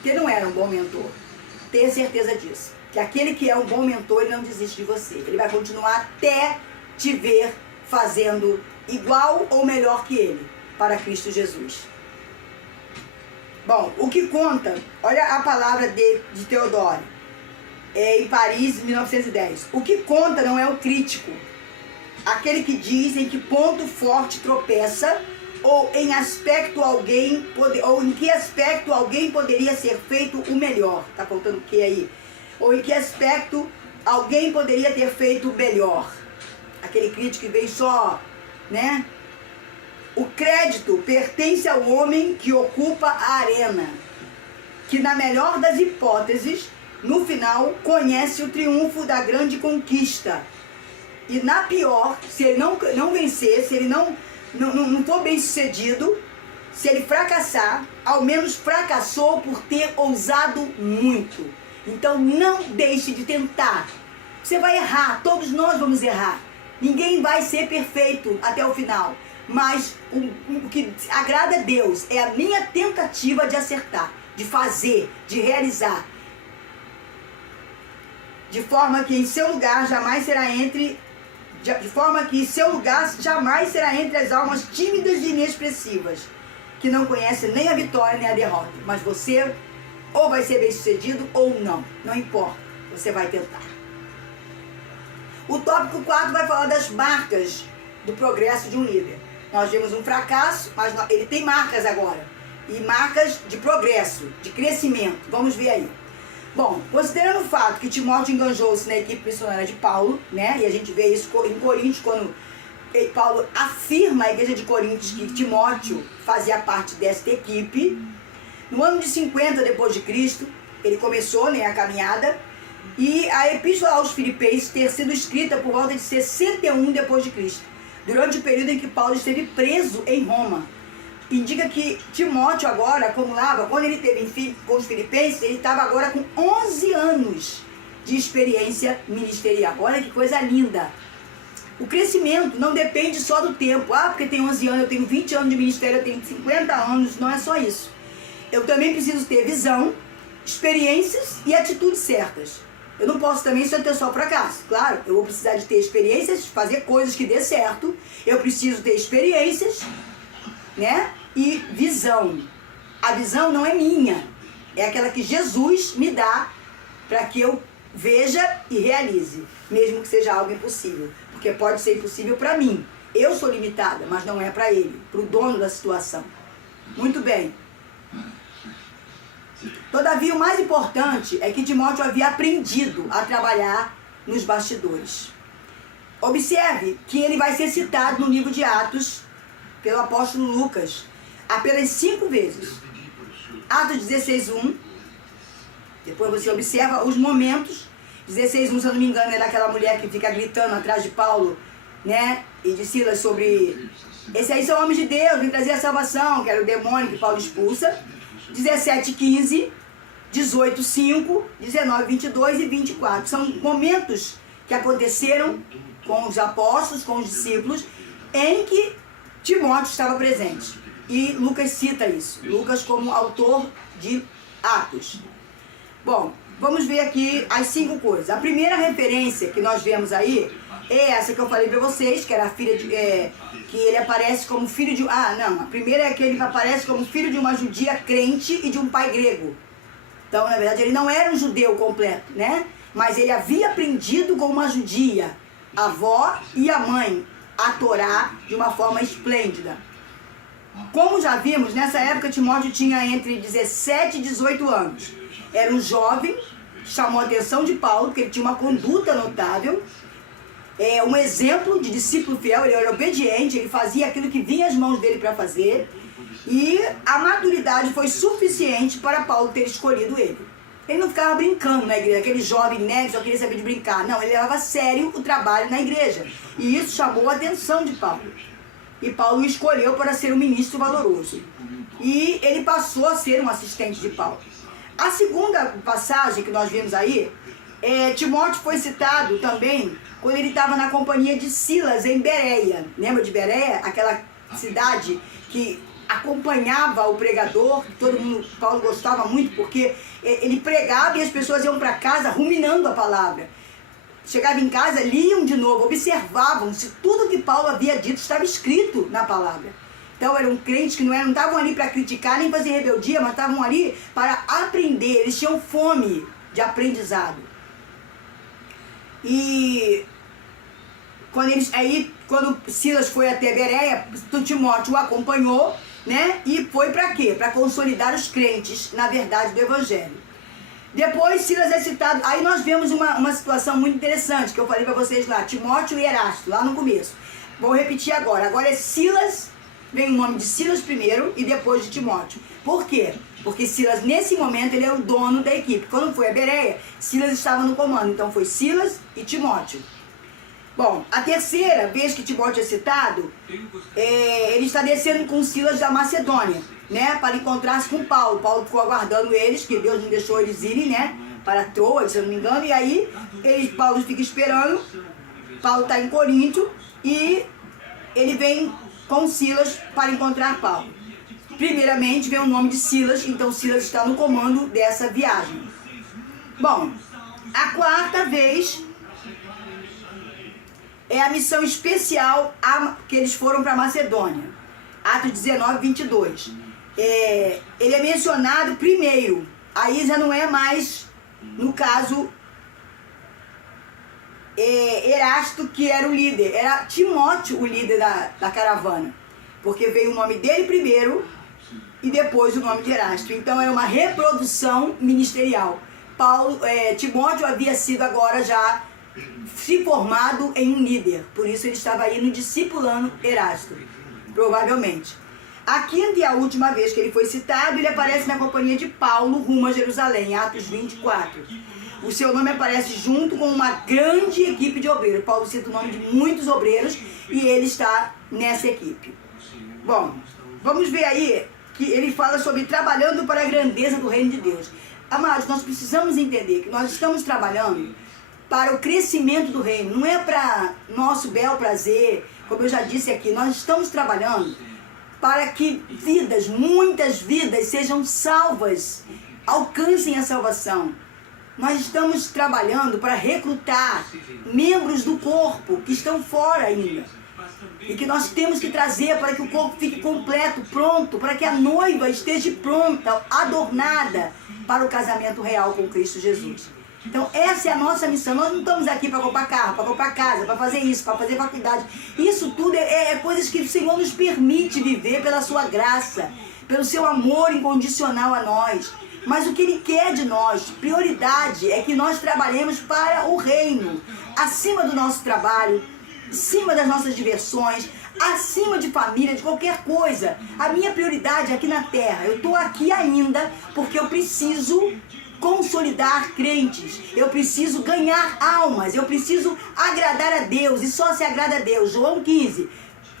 que não era um bom mentor, tenha certeza disso. Que aquele que é um bom mentor, ele não desiste de você. Ele vai continuar até te ver fazendo igual ou melhor que ele, para Cristo Jesus. Bom, o que conta, olha a palavra de Teodoro, em Paris, em 1910. O que conta não é o crítico, aquele que diz em que ponto forte tropeça, ou em que aspecto alguém poderia ser feito o melhor. Tá faltando o que aí? Ou em que aspecto alguém poderia ter feito o melhor. Aquele crítico que veio só, né? O crédito pertence ao homem que ocupa a arena, que na melhor das hipóteses, no final, conhece o triunfo da grande conquista. E na pior, se ele não vencer, se ele não for bem sucedido, se ele fracassar, ao menos fracassou por ter ousado muito. Então não deixe de tentar. Você vai errar, todos nós vamos errar. Ninguém vai ser perfeito até o final. Mas o que agrada a Deus é a minha tentativa de acertar, de fazer, de realizar. De forma que seu lugar jamais será entre as almas tímidas e inexpressivas, que não conhecem nem a vitória nem a derrota. Mas você ou vai ser bem sucedido ou não. Não importa, você vai tentar. O tópico 4 vai falar das marcas do progresso de um líder. Nós vimos um fracasso, mas ele tem marcas agora. E marcas de progresso, de crescimento. Vamos ver aí. Bom, considerando o fato que Timóteo enganjou-se na equipe missionária de Paulo, né? E a gente vê isso em Coríntios, quando Paulo afirma à igreja de Coríntios que Timóteo fazia parte desta equipe. No ano de 50 depois de Cristo, ele começou, né, a caminhada. E a epístola aos Filipenses ter sido escrita por volta de 61 depois de Cristo, durante o período em que Paulo esteve preso em Roma. Indica que Timóteo agora acumulava, quando ele teve com os Filipenses, ele estava agora com 11 anos de experiência ministerial. Olha que coisa linda. O crescimento não depende só do tempo. Porque tem 11 anos, eu tenho 20 anos de ministério, eu tenho 50 anos. Não é só isso. Eu também preciso ter visão, experiências e atitudes certas. Eu não posso também só ter só fracasso. Claro, eu vou precisar de ter experiências, fazer coisas que dê certo. Eu preciso ter experiências, né? E visão. a visão não é minha, é aquela que Jesus me dá para que eu veja e realize, mesmo que seja algo impossível, porque pode ser impossível para mim. Eu sou limitada, mas não é para ele, para o dono da situação. Muito bem. Todavia, o mais importante é que Timóteo havia aprendido a trabalhar nos bastidores. Observe que ele vai ser citado no livro de Atos pelo apóstolo Lucas apenas 5 vezes. Atos 16:1. Depois você observa os momentos. 16:1, se eu não me engano, é daquela mulher que fica gritando atrás de Paulo, né? E de Silas sobre... Esses aí são homens de Deus, vem trazer a salvação, que era o demônio que Paulo expulsa. 17:15, 18:5, 19:22 e 24. São momentos que aconteceram com os apóstolos, com os discípulos, em que Timóteo estava presente. E Lucas cita isso. Lucas como autor de Atos. Bom, vamos ver aqui as 5 coisas. A primeira referência que nós vemos aí é essa que eu falei para vocês, que era a filha de... que ele aparece como filho de... a primeira é que ele aparece como filho de uma judia crente e de um pai grego. Então, na verdade, ele não era um judeu completo, né? Mas ele havia aprendido com uma judia, a avó e a mãe, a Torá de uma forma esplêndida. Como já vimos, nessa época Timóteo tinha entre 17 e 18 anos. Era um jovem, chamou a atenção de Paulo, porque ele tinha uma conduta notável, um exemplo de discípulo fiel, ele era obediente, ele fazia aquilo que vinha às mãos dele para fazer, e a maturidade foi suficiente para Paulo ter escolhido ele. Ele não ficava brincando na igreja, aquele jovem nerd só queria saber de brincar. Não, ele levava a sério o trabalho na igreja. E isso chamou a atenção de Paulo. E Paulo o escolheu para ser um ministro valoroso. E ele passou a ser um assistente de Paulo. A segunda passagem que nós vimos aí, Timóteo foi citado também quando ele estava na companhia de Silas em Bereia. Lembra de Bereia? Aquela cidade que acompanhava o pregador, que todo mundo, Paulo gostava muito, porque ele pregava e as pessoas iam para casa ruminando a palavra. Chegavam em casa, liam de novo, observavam se tudo que Paulo havia dito estava escrito na palavra. Então eram crentes que não estavam ali para criticar nem fazer rebeldia, mas estavam ali para aprender, eles tinham fome de aprendizado. E quando Silas foi até Bereia, Timóteo o acompanhou, né? E foi para quê? Para consolidar os crentes na verdade do Evangelho. Depois Silas é citado, aí nós vemos uma situação muito interessante, que eu falei para vocês lá, Timóteo e Erasto, lá no começo. Vou repetir agora, é Silas, vem o nome de Silas primeiro e depois de Timóteo. Por quê? Porque Silas, nesse momento, ele é o dono da equipe. Quando foi a Bereia, Silas estava no comando, então foi Silas e Timóteo. Bom, a terceira vez que Timóteo é citado, ele está descendo com Silas da Macedônia, né, para encontrar-se com Paulo. Paulo ficou aguardando eles, que Deus não deixou eles irem, né, para Troas, se eu não me engano, e aí Paulo fica esperando. Paulo está em Corinto e ele vem com Silas para encontrar Paulo. Primeiramente vem o nome de Silas, então Silas está no comando dessa viagem. Bom, a quarta vez é a missão especial que eles foram para Macedônia. Atos 19:22. Ele é mencionado primeiro. Aí já não é mais, no caso, Erasto que era o líder. Era Timóteo o líder da caravana. Porque veio o nome dele primeiro e depois o nome de Erasto. Então é uma reprodução ministerial. Timóteo havia sido agora já se formado em um líder, por isso ele estava indo discipulando Erasto, provavelmente. A quinta e a última vez que ele foi citado, ele aparece na companhia de Paulo rumo a Jerusalém, Atos 24. O seu nome aparece junto com uma grande equipe de obreiros. Paulo cita o nome de muitos obreiros e ele está nessa equipe. Bom, vamos ver aí que ele fala sobre trabalhando para a grandeza do reino de Deus. Amados, nós precisamos entender que nós estamos trabalhando para o crescimento do reino, não é para nosso bel prazer, como eu já disse aqui, nós estamos trabalhando para que vidas, muitas vidas sejam salvas, alcancem a salvação. Nós estamos trabalhando para recrutar membros do corpo que estão fora ainda. E que nós temos que trazer para que o corpo fique completo, pronto, para que a noiva esteja pronta, adornada para o casamento real com Cristo Jesus. Então essa é a nossa missão. Nós não estamos aqui para comprar carro, para comprar casa, para fazer isso, para fazer faculdade. Isso tudo é coisas que o Senhor nos permite viver pela sua graça, pelo seu amor incondicional a nós. Mas o que Ele quer de nós, prioridade, é que nós trabalhemos para o reino, acima do nosso trabalho, acima das nossas diversões, acima de família, de qualquer coisa. A minha prioridade é aqui na terra. Eu estou aqui ainda porque eu preciso consolidar crentes, eu preciso ganhar almas, eu preciso agradar a Deus, e só se agrada a Deus, João 15,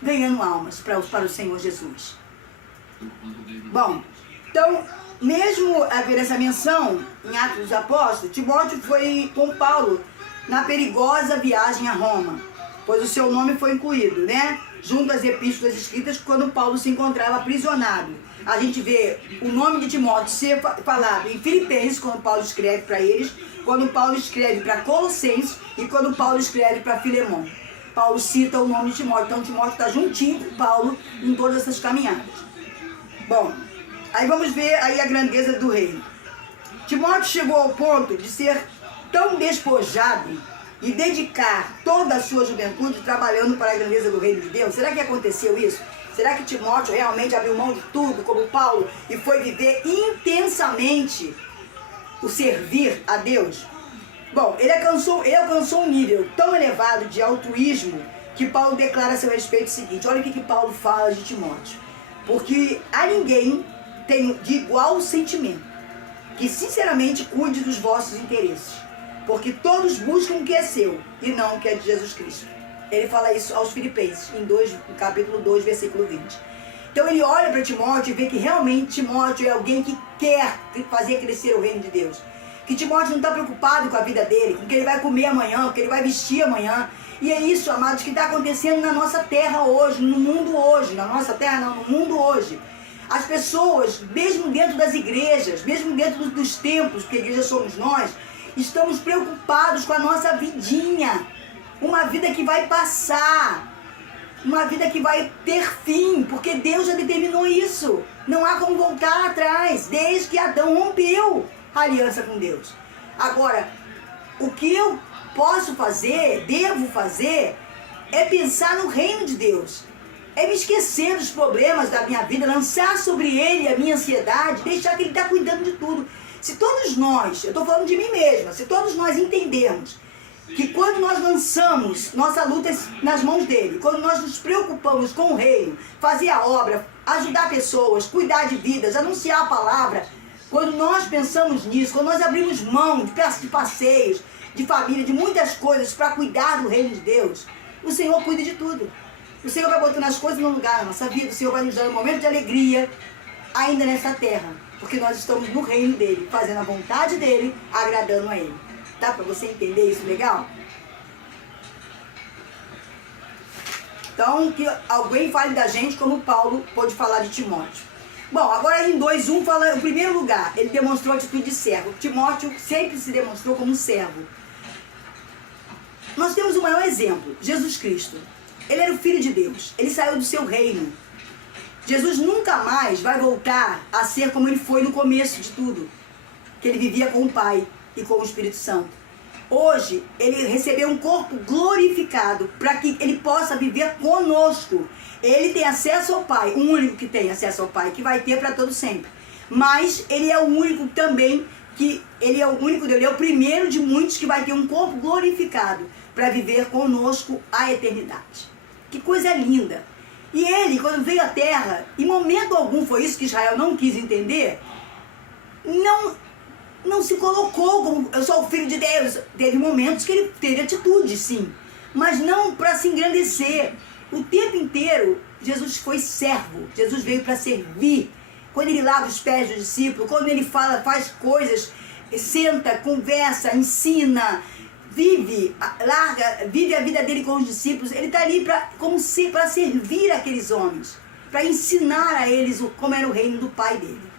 ganhando almas para o Senhor Jesus. Bom, então, mesmo haver essa menção em Atos dos Apóstolos, Timóteo foi com Paulo na perigosa viagem a Roma, pois o seu nome foi incluído, né? Junto às epístolas escritas quando Paulo se encontrava aprisionado. A gente vê o nome de Timóteo ser falado em Filipenses, quando Paulo escreve para eles, quando Paulo escreve para Colossenses e quando Paulo escreve para Filemão. Paulo cita o nome de Timóteo, então Timóteo está juntinho com Paulo em todas essas caminhadas. Bom, aí vamos ver aí a grandeza do reino. Timóteo chegou ao ponto de ser tão despojado e dedicar toda a sua juventude trabalhando para a grandeza do reino de Deus. Será que aconteceu isso? Será que Timóteo realmente abriu mão de tudo, como Paulo, e foi viver intensamente o servir a Deus? Bom, ele alcançou um nível tão elevado de altruísmo que Paulo declara a seu respeito o seguinte: olha o que Paulo fala de Timóteo. Porque a ninguém tem de igual sentimento que sinceramente cuide dos vossos interesses, porque todos buscam o que é seu e não o que é de Jesus Cristo. Ele fala isso aos Filipenses, no capítulo 2, versículo 20. Então ele olha para Timóteo e vê que realmente Timóteo é alguém que quer fazer crescer o reino de Deus. Que Timóteo não está preocupado com a vida dele, com o que ele vai comer amanhã, com o que ele vai vestir amanhã. E é isso, amados, que está acontecendo na nossa terra hoje, no mundo hoje. Na nossa terra não, no mundo hoje. As pessoas, mesmo dentro das igrejas, mesmo dentro dos templos, porque a igreja somos nós, estamos preocupados com a nossa vidinha. Uma vida que vai passar, uma vida que vai ter fim, porque Deus já determinou isso. Não há como voltar atrás, desde que Adão rompeu a aliança com Deus. Agora, o que eu posso fazer, devo fazer, é pensar no reino de Deus. É me esquecer dos problemas da minha vida, lançar sobre Ele a minha ansiedade, deixar que Ele está cuidando de tudo. Se todos nós, eu estou falando de mim mesma, se todos nós entendermos que quando nós lançamos nossa luta nas mãos dele, quando nós nos preocupamos com o reino, fazer a obra, ajudar pessoas, cuidar de vidas, anunciar a palavra, quando nós pensamos nisso, quando nós abrimos mão de passeios, de família, de muitas coisas para cuidar do reino de Deus, o Senhor cuida de tudo. O Senhor vai botando as coisas no lugar na nossa vida, o Senhor vai nos dando um momento de alegria ainda nessa terra, porque nós estamos no reino dele, fazendo a vontade dele, agradando a ele. Dá para você entender isso legal? Então, que alguém fale da gente como Paulo pôde falar de Timóteo. Bom, agora em 2:1 fala, em primeiro lugar, ele demonstrou atitude de servo. Timóteo sempre se demonstrou como um servo. Nós temos o maior exemplo, Jesus Cristo. Ele era o Filho de Deus, ele saiu do seu reino. Jesus nunca mais vai voltar a ser como ele foi no começo de tudo, que ele vivia com o Pai e com o Espírito Santo. Hoje, ele recebeu um corpo glorificado para que ele possa viver conosco. Ele tem acesso ao Pai, o único que tem acesso ao Pai, que vai ter para todo sempre. Mas ele é o único também, ele é o primeiro de muitos que vai ter um corpo glorificado para viver conosco a eternidade. Que coisa linda! E ele, quando veio à Terra, em momento algum, foi isso que Israel não quis entender, não se colocou como eu sou o Filho de Deus. Teve momentos que ele teve atitude, sim, mas não para se engrandecer. O tempo inteiro, Jesus foi servo. Jesus veio para servir. Quando ele lava os pés do discípulo, quando ele fala, faz coisas, senta, conversa, ensina, vive a vida dele com os discípulos. Ele está ali para servir aqueles homens, para ensinar a eles como era o reino do Pai dele.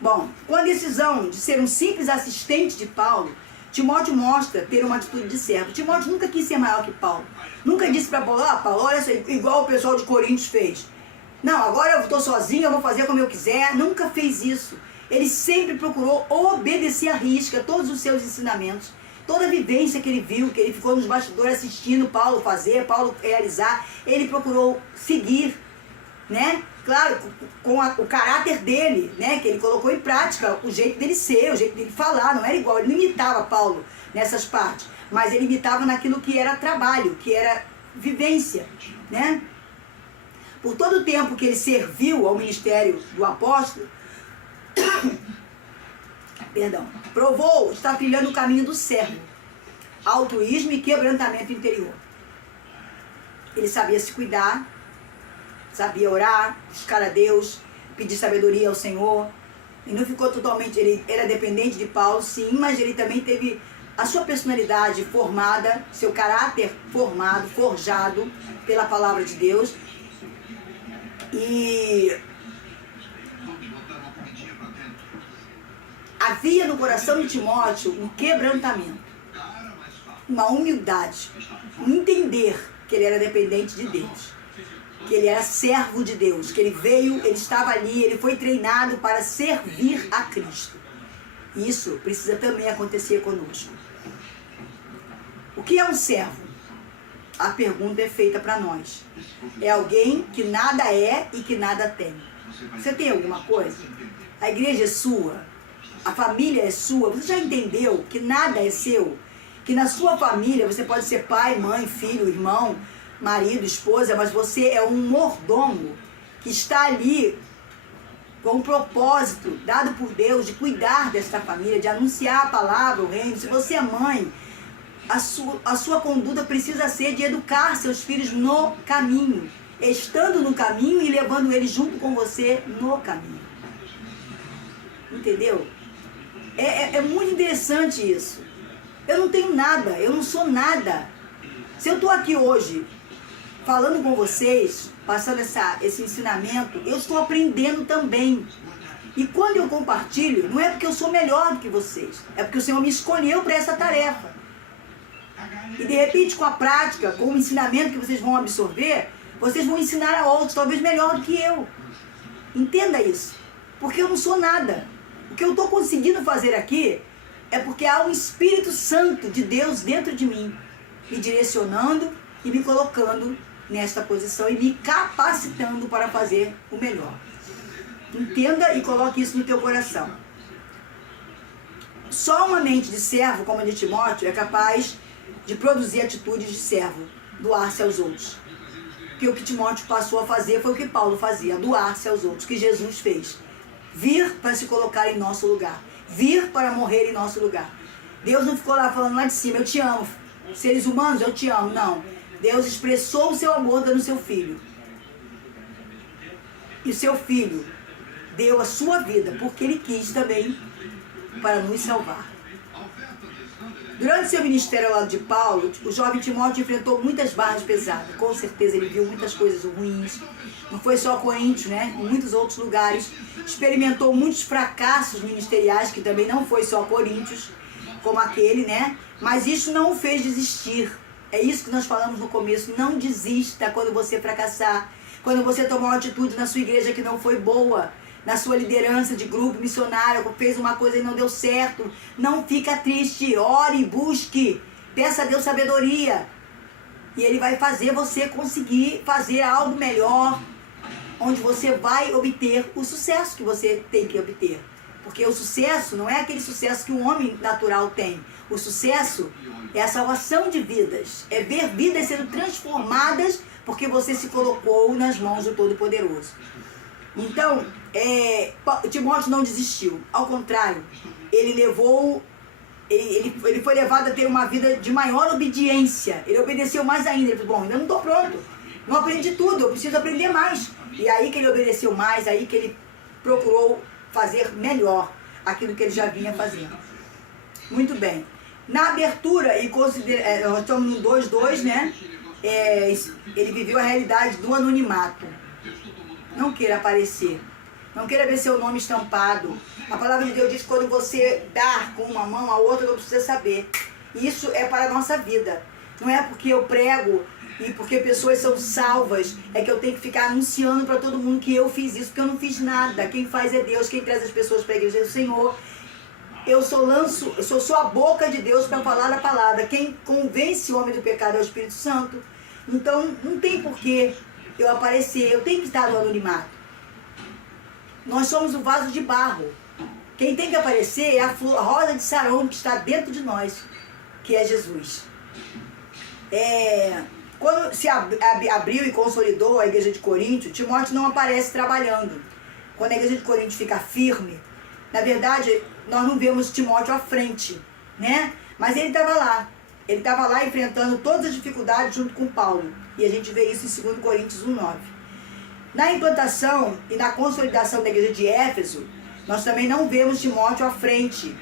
Bom, com a decisão de ser um simples assistente de Paulo, Timóteo mostra ter uma atitude de servo. Timóteo nunca quis ser maior que Paulo. Nunca disse para Paulo, Paulo, olha só, igual o pessoal de Coríntios fez. Não, agora eu estou sozinho, eu vou fazer como eu quiser. Nunca fez isso. Ele sempre procurou obedecer à risca todos os seus ensinamentos. Toda a vivência que ele viu, que ele ficou nos bastidores assistindo Paulo fazer, Paulo realizar, ele procurou seguir, né? Claro, com o caráter dele, né? Que ele colocou em prática o jeito dele ser, o jeito dele falar, não era igual, ele não imitava Paulo nessas partes, mas ele imitava naquilo que era trabalho, que era vivência, né? Por todo o tempo que ele serviu ao ministério do apóstolo, provou estar trilhando o caminho do servo, altruísmo e quebrantamento interior. Ele sabia se cuidar, sabia orar, buscar a Deus, pedir sabedoria ao Senhor. E não ficou totalmente, ele era dependente de Paulo, sim, mas ele também teve a sua personalidade formada, seu caráter formado, forjado pela palavra de Deus. E havia no coração de Timóteo um quebrantamento, uma humildade, um entender que ele era dependente de Deus, que ele era servo de Deus, que ele veio, ele estava ali, ele foi treinado para servir a Cristo. Isso precisa também acontecer conosco. O que é um servo? A pergunta é feita para nós. É alguém que nada é e que nada tem. Você tem alguma coisa? A igreja é sua? A família é sua? Você já entendeu que nada é seu? Que na sua família você pode ser pai, mãe, filho, irmão, marido, esposa, mas você é um mordomo que está ali com um propósito dado por Deus de cuidar desta família, de anunciar a palavra, o reino. Se você é mãe, a sua conduta precisa ser de educar seus filhos no caminho, estando no caminho e levando eles junto com você no caminho. Entendeu? É muito interessante isso. Eu não tenho nada, eu não sou nada. Se eu estou aqui hoje falando com vocês, passando esse ensinamento, eu estou aprendendo também. E quando eu compartilho, não é porque eu sou melhor do que vocês, é porque o Senhor me escolheu para essa tarefa. E de repente, com a prática, com o ensinamento que vocês vão absorver, vocês vão ensinar a outros, talvez melhor do que eu. Entenda isso. Porque eu não sou nada. O que eu estou conseguindo fazer aqui é porque há um Espírito Santo de Deus dentro de mim, me direcionando e me colocando nesta posição e me capacitando para fazer o melhor. Entenda e coloque isso no teu coração. Só uma mente de servo, como a de Timóteo, é capaz de produzir atitudes de servo, doar-se aos outros. Porque o que Timóteo passou a fazer foi o que Paulo fazia, doar-se aos outros, que Jesus fez. Vir para se colocar em nosso lugar. Vir para morrer em nosso lugar. Deus não ficou lá falando lá de cima, eu te amo. Seres humanos, eu te amo. Não. Deus expressou o seu amor dando seu filho. E o seu filho deu a sua vida, porque ele quis também para nos salvar. Durante seu ministério ao lado de Paulo, o jovem Timóteo enfrentou muitas barras pesadas. Com certeza ele viu muitas coisas ruins. Não foi só Coríntios, né? Em muitos outros lugares. Experimentou muitos fracassos ministeriais, que também não foi só Coríntios, como aquele, né? Mas isso não o fez desistir. É isso que nós falamos no começo. Não desista quando você fracassar. Quando você tomar uma atitude na sua igreja que não foi boa. Na sua liderança de grupo missionário, fez uma coisa e não deu certo. Não fica triste. Ore, busque. Peça a Deus sabedoria. E Ele vai fazer você conseguir fazer algo melhor, onde você vai obter o sucesso que você tem que obter. Porque o sucesso não é aquele sucesso que o homem natural tem. O sucesso é a salvação de vidas. É ver vidas sendo transformadas porque você se colocou nas mãos do Todo-Poderoso. Então, Timóteo não desistiu. Ao contrário, ele foi levado a ter uma vida de maior obediência. Ele obedeceu mais ainda. Ele falou, bom, ainda não estou pronto. Não aprendi tudo, eu preciso aprender mais. E aí que ele obedeceu mais, aí que ele procurou fazer melhor aquilo que ele já vinha fazendo. Muito bem. Na abertura, e nós estamos no 2.2, né? Ele viveu a realidade do anonimato. Não queira aparecer. Não queira ver seu nome estampado. A palavra de Deus diz que quando você dar com uma mão, a outra não precisa saber. Isso é para a nossa vida. Não é porque eu prego e porque pessoas são salvas, é que eu tenho que ficar anunciando para todo mundo que eu fiz isso, porque eu não fiz nada. Quem faz é Deus, quem traz as pessoas para a igreja é o Senhor. Eu sou a boca de Deus para falar a palavra. Quem convence o homem do pecado é o Espírito Santo. Então, não tem porquê eu aparecer, eu tenho que estar no anonimato. Nós somos o vaso de barro. Quem tem que aparecer é a rosa de Sarão que está dentro de nós, que é Jesus. Quando se abriu e consolidou a igreja de Corinto, Timóteo não aparece trabalhando. Quando a igreja de Corinto fica firme, na verdade, nós não vemos Timóteo à frente, né? Mas ele estava lá. Ele estava lá enfrentando todas as dificuldades junto com Paulo. E a gente vê isso em 2 Coríntios 1:9. Na implantação e na consolidação da igreja de Éfeso, nós também não vemos Timóteo à frente.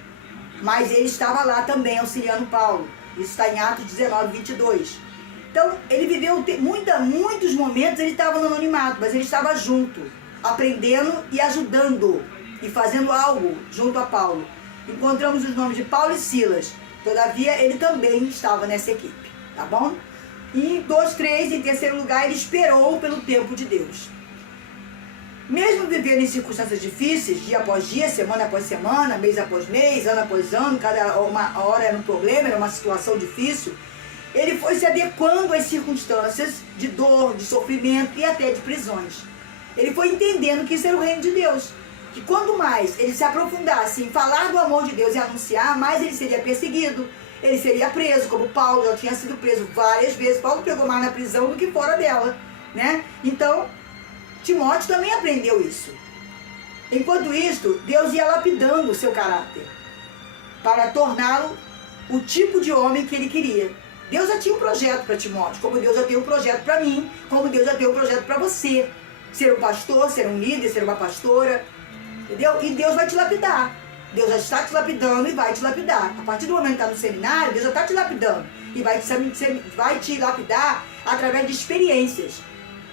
Mas ele estava lá também auxiliando Paulo. Isso está em Atos 19:22. Então, ele viveu muitos momentos, ele estava no anonimato, mas ele estava junto, aprendendo e ajudando, e fazendo algo junto a Paulo. Encontramos os nomes de Paulo e Silas. Todavia, ele também estava nessa equipe, tá bom? E em 2:3, em terceiro lugar, ele esperou pelo tempo de Deus. Mesmo vivendo em circunstâncias difíceis, dia após dia, semana após semana, mês após mês, ano após ano, cada hora era um problema, era uma situação difícil, ele foi se adequando às circunstâncias de dor, de sofrimento e até de prisões. Ele foi entendendo que isso era o reino de Deus. Que quanto mais ele se aprofundasse em falar do amor de Deus e anunciar, mais ele seria perseguido, ele seria preso, como Paulo já tinha sido preso várias vezes. Paulo pegou mais na prisão do que fora dela, né? Então, Timóteo também aprendeu isso. Enquanto isto, Deus ia lapidando o seu caráter para torná-lo o tipo de homem que ele queria. Deus já tinha um projeto para Timóteo, como Deus já tem um projeto para mim, como Deus já tem um projeto para você. Ser um pastor, ser um líder, ser uma pastora, entendeu? E Deus vai te lapidar. Deus já está te lapidando e vai te lapidar. A partir do momento que está no seminário, Deus já está te lapidando. E vai te lapidar através de experiências.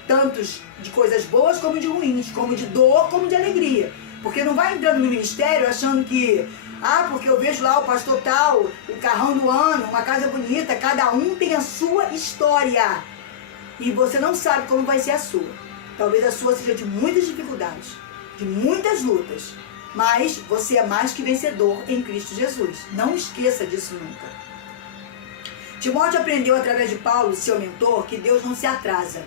Tanto de coisas boas como de ruins, como de dor, como de alegria. Porque não vai entrando no ministério achando que, porque eu vejo lá o pastor tal, o carrão do ano, uma casa bonita, cada um tem a sua história. E você não sabe como vai ser a sua. Talvez a sua seja de muitas dificuldades, de muitas lutas. Mas você é mais que vencedor em Cristo Jesus. Não esqueça disso nunca. Timóteo aprendeu através de Paulo, seu mentor, que Deus não se atrasa.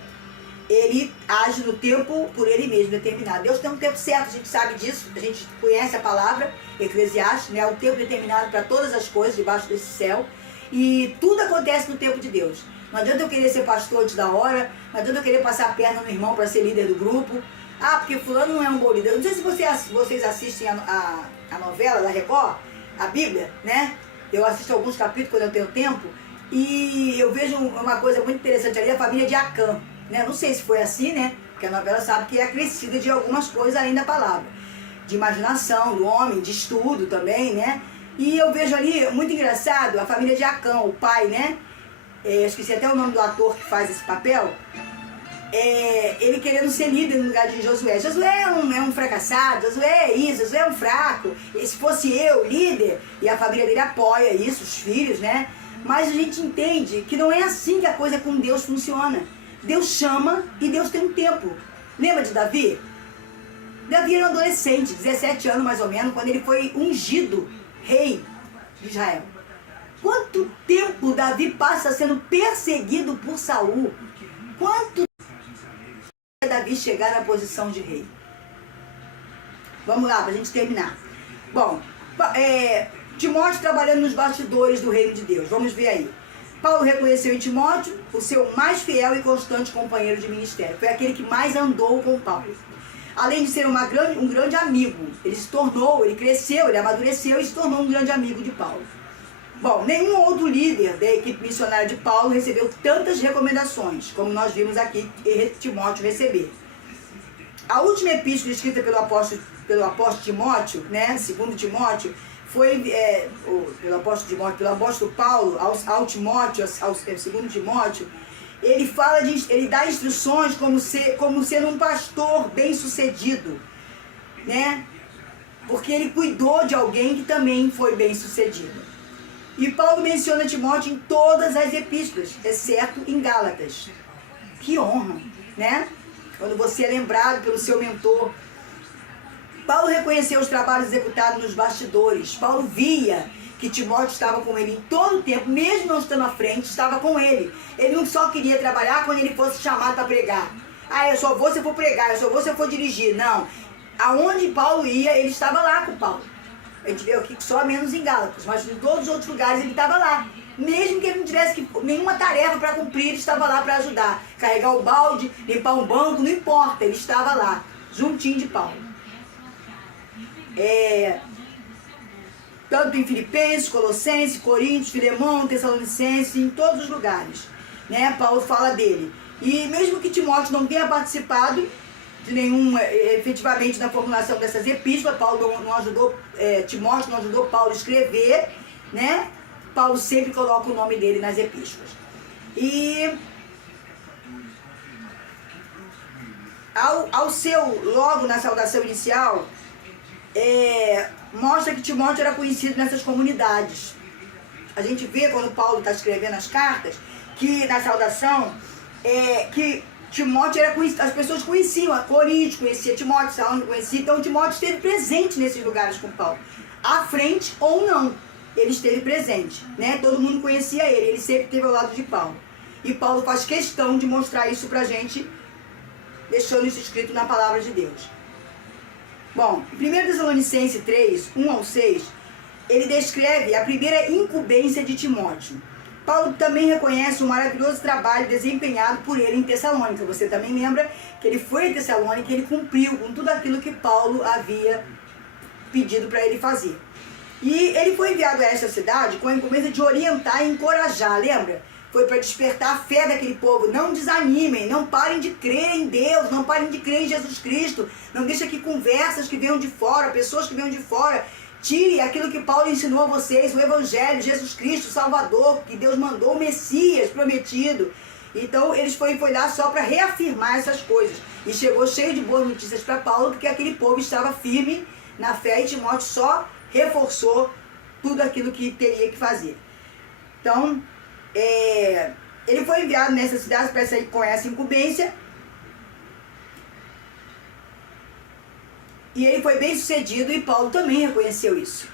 Ele age no tempo por ele mesmo determinado. Deus tem um tempo certo, a gente sabe disso, a gente conhece a palavra, Eclesiastes, né? O tempo determinado para todas as coisas debaixo desse céu. E tudo acontece no tempo de Deus. Não adianta eu querer ser pastor antes da hora, não adianta eu querer passar a perna no irmão para ser líder do grupo. Porque fulano não é um bom líder. Não sei se vocês assistem a novela da Record, a Bíblia, né? Eu assisto alguns capítulos quando eu tenho tempo, e eu vejo uma coisa muito interessante ali, a família de Acã. Né? Não sei se foi assim, né? Porque a novela sabe que é acrescida de algumas coisas além da palavra. De imaginação, do homem, de estudo também, né? E eu vejo ali, muito engraçado, a família de Acã, o pai, né? Esqueci até o nome do ator que faz esse papel. Ele querendo ser líder no lugar de Josué. Josué é um fracassado, Josué é isso, Josué é um fraco. E se fosse eu, líder, e a família dele apoia isso, os filhos, né? Mas a gente entende que não é assim que a coisa com Deus funciona. Deus chama e Deus tem um tempo. Lembra de Davi? Davi era um adolescente, 17 anos mais ou menos, quando ele foi ungido rei de Israel. Quanto tempo Davi passa sendo perseguido por Saul? Quanto Davi chegar na posição de rei? Vamos lá, para a gente terminar. Bom, Timóteo trabalhando nos bastidores do reino de Deus. Vamos ver aí. Paulo reconheceu em Timóteo o seu mais fiel e constante companheiro de ministério. Foi aquele que mais andou com Paulo. Além de ser um grande amigo, ele cresceu, ele amadureceu e se tornou um grande amigo de Paulo. Bom, nenhum outro líder da equipe missionária de Paulo recebeu tantas recomendações, como nós vimos aqui Timóteo receber. A última epístola escrita pelo apóstolo Timóteo, né, 2 Timóteo, foi pelo apóstolo Paulo ao Timóteo, ao 2 Timóteo, ele dá instruções como sendo um pastor bem-sucedido. né? Porque ele cuidou de alguém que também foi bem sucedido. E Paulo menciona Timóteo em todas as epístolas, exceto em Gálatas. Que honra, né? Quando você é lembrado pelo seu mentor. Paulo reconheceu os trabalhos executados nos bastidores. Paulo via que Timóteo estava com ele em todo o tempo, mesmo não estando à frente, estava com ele. Ele não só queria trabalhar quando ele fosse chamado para pregar. Ah, eu só vou se eu for pregar, eu só vou se eu for dirigir. Não. Aonde Paulo ia, ele estava lá com Paulo. A gente vê aqui só menos em Gálatas, mas em todos os outros lugares ele estava lá. Mesmo que ele não tivesse nenhuma tarefa para cumprir, ele estava lá para ajudar. Carregar o balde, limpar um banco, não importa, ele estava lá, juntinho de Paulo. Tanto em Filipenses, Colossenses, Coríntios, Filemão, Tessalonicenses, em todos os lugares, né? Paulo fala dele. E mesmo que Timóteo não tenha participado de nenhum, efetivamente, na formulação dessas epístolas, Paulo não ajudou, Timóteo não ajudou Paulo a escrever, né? Paulo sempre coloca o nome dele nas epístolas. E logo na saudação inicial, mostra que Timóteo era conhecido nessas comunidades. A gente vê quando Paulo está escrevendo as cartas, que na saudação, que Timóteo era conhecido, as pessoas conheciam, a Coríntios conhecia Timóteo, Salônica conhecia, então Timóteo esteve presente nesses lugares com Paulo. À frente ou não, ele esteve presente, né? Todo mundo conhecia ele sempre esteve ao lado de Paulo. E Paulo faz questão de mostrar isso pra gente, deixando isso escrito na palavra de Deus. Bom, em 1 Tessalonicenses 3, 1 ao 6, ele descreve a primeira incumbência de Timóteo. Paulo também reconhece o maravilhoso trabalho desempenhado por ele em Tessalônica. Você também lembra que ele foi a Tessalônica e ele cumpriu com tudo aquilo que Paulo havia pedido para ele fazer. E ele foi enviado a esta cidade com a incumbência de orientar e encorajar, lembra? Foi para despertar a fé daquele povo. Não desanimem, não parem de crer em Deus, não parem de crer em Jesus Cristo. Não deixem que conversas que venham de fora, pessoas que venham de fora, tire aquilo que Paulo ensinou a vocês, o Evangelho, Jesus Cristo, o Salvador, que Deus mandou, o Messias prometido. Então, eles foi lá só para reafirmar essas coisas. E chegou cheio de boas notícias para Paulo, porque aquele povo estava firme na fé e Timóteo só reforçou tudo aquilo que teria que fazer. Então, ele foi enviado nessa cidade com essa incumbência. E ele foi bem sucedido e Paulo também reconheceu isso.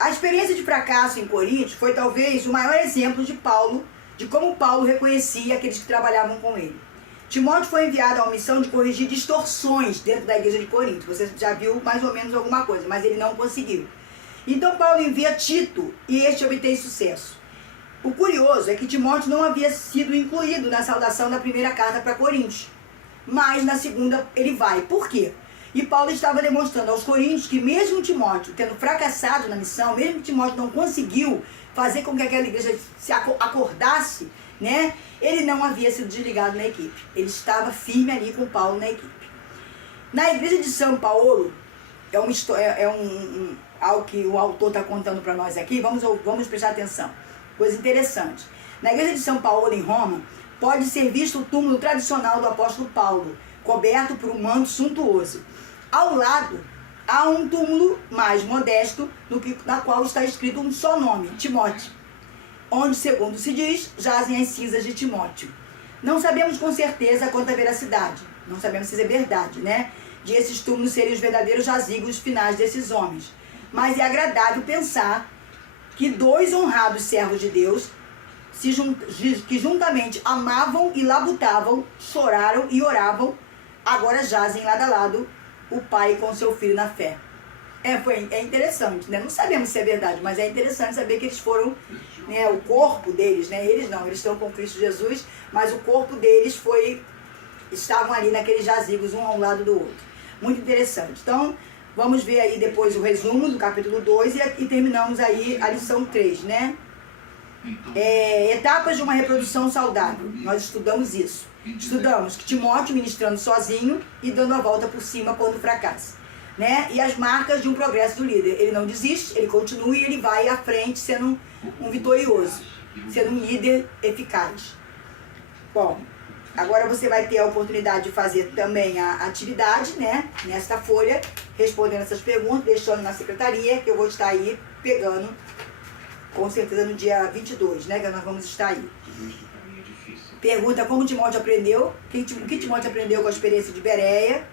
A experiência de fracasso em Corinto foi talvez o maior exemplo de Paulo, de como Paulo reconhecia aqueles que trabalhavam com ele. Timóteo foi enviado a uma missão de corrigir distorções dentro da igreja de Corinto. Você já viu mais ou menos alguma coisa, mas ele não conseguiu. Então Paulo envia Tito e este obtém sucesso. O curioso é que Timóteo não havia sido incluído na saudação da primeira carta para Coríntios, mas na segunda ele vai. Por quê? E Paulo estava demonstrando aos coríntios que mesmo Timóteo tendo fracassado na missão, mesmo que Timóteo não conseguiu fazer com que aquela igreja se acordasse, né? Ele não havia sido desligado na equipe. Ele estava firme ali com Paulo na equipe. Na igreja de São Paulo, algo que o autor está contando para nós aqui, vamos prestar atenção. Coisa interessante. Na igreja de São Paulo, em Roma, pode ser visto o túmulo tradicional do apóstolo Paulo, coberto por um manto suntuoso. Ao lado, há um túmulo mais modesto, na qual está escrito um só nome, Timóteo, onde, segundo se diz, jazem as cinzas de Timóteo. Não sabemos com certeza quanto à veracidade, não sabemos se é verdade, né? De esses túmulos serem os verdadeiros jazigos finais desses homens. Mas é agradável pensar que dois honrados servos de Deus, que juntamente amavam e labutavam, choraram e oravam, agora jazem lado a lado o pai com seu filho na fé. É interessante, né? Não sabemos se é verdade, mas é interessante saber que eles foram, né, o corpo deles, né? Eles estão com Cristo Jesus, mas o corpo deles estavam ali naqueles jazigos, um ao lado do outro. Muito interessante. Então, vamos ver aí depois o resumo do capítulo 2 e terminamos aí a lição 3, né? Etapas de uma reprodução saudável. Nós estudamos isso. Estudamos que Timóteo ministrando sozinho e dando a volta por cima quando fracassa, né? E as marcas de um progresso do líder. Ele não desiste, ele continua e ele vai à frente sendo um vitorioso, sendo um líder eficaz. Bom, agora você vai ter a oportunidade de fazer também a atividade, né? Nesta folha, respondendo essas perguntas, deixando na secretaria, que eu vou estar aí pegando, com certeza no dia 22, né, que nós vamos estar aí. Pergunta como Timóteo aprendeu, o que Timóteo aprendeu com a experiência de Bereia,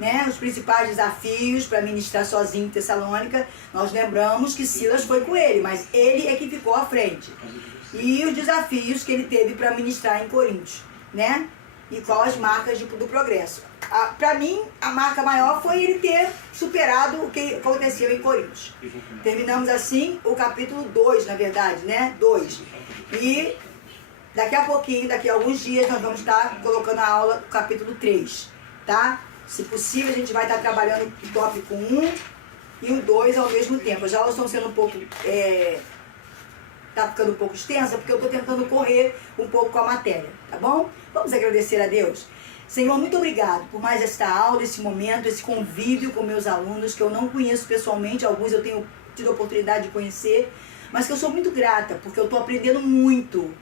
né, os principais desafios para ministrar sozinho em Tessalônica. Nós lembramos que Silas foi com ele, mas ele é que ficou à frente. E os desafios que ele teve para ministrar em Coríntios, né? E qual as marcas do progresso. Para mim, a marca maior foi ele ter superado o que aconteceu em Coríntios. Terminamos assim o capítulo 2, na verdade, né? 2. E daqui a pouquinho, daqui a alguns dias, nós vamos estar colocando a aula do capítulo 3, tá? Se possível, a gente vai estar trabalhando o tópico 1 e o 2 ao mesmo tempo. As aulas estão sendo um pouco... tá ficando um pouco extensa, porque eu estou tentando correr um pouco com a matéria, tá bom? Vamos agradecer a Deus. Senhor, muito obrigado por mais esta aula, esse momento, esse convívio com meus alunos, que eu não conheço pessoalmente, alguns eu tenho tido a oportunidade de conhecer, mas que eu sou muito grata, porque eu estou aprendendo muito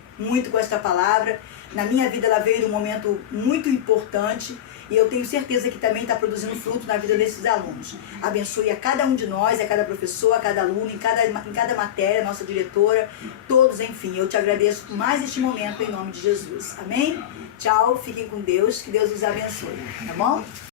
com esta palavra. Na minha vida ela veio num momento muito importante, e eu tenho certeza que também está produzindo fruto na vida desses alunos. Abençoe a cada um de nós, a cada professor, a cada aluno, em cada matéria, nossa diretora, todos, enfim. Eu te agradeço por mais este momento, em nome de Jesus. Amém? Tchau, fiquem com Deus, que Deus os abençoe. Tá bom?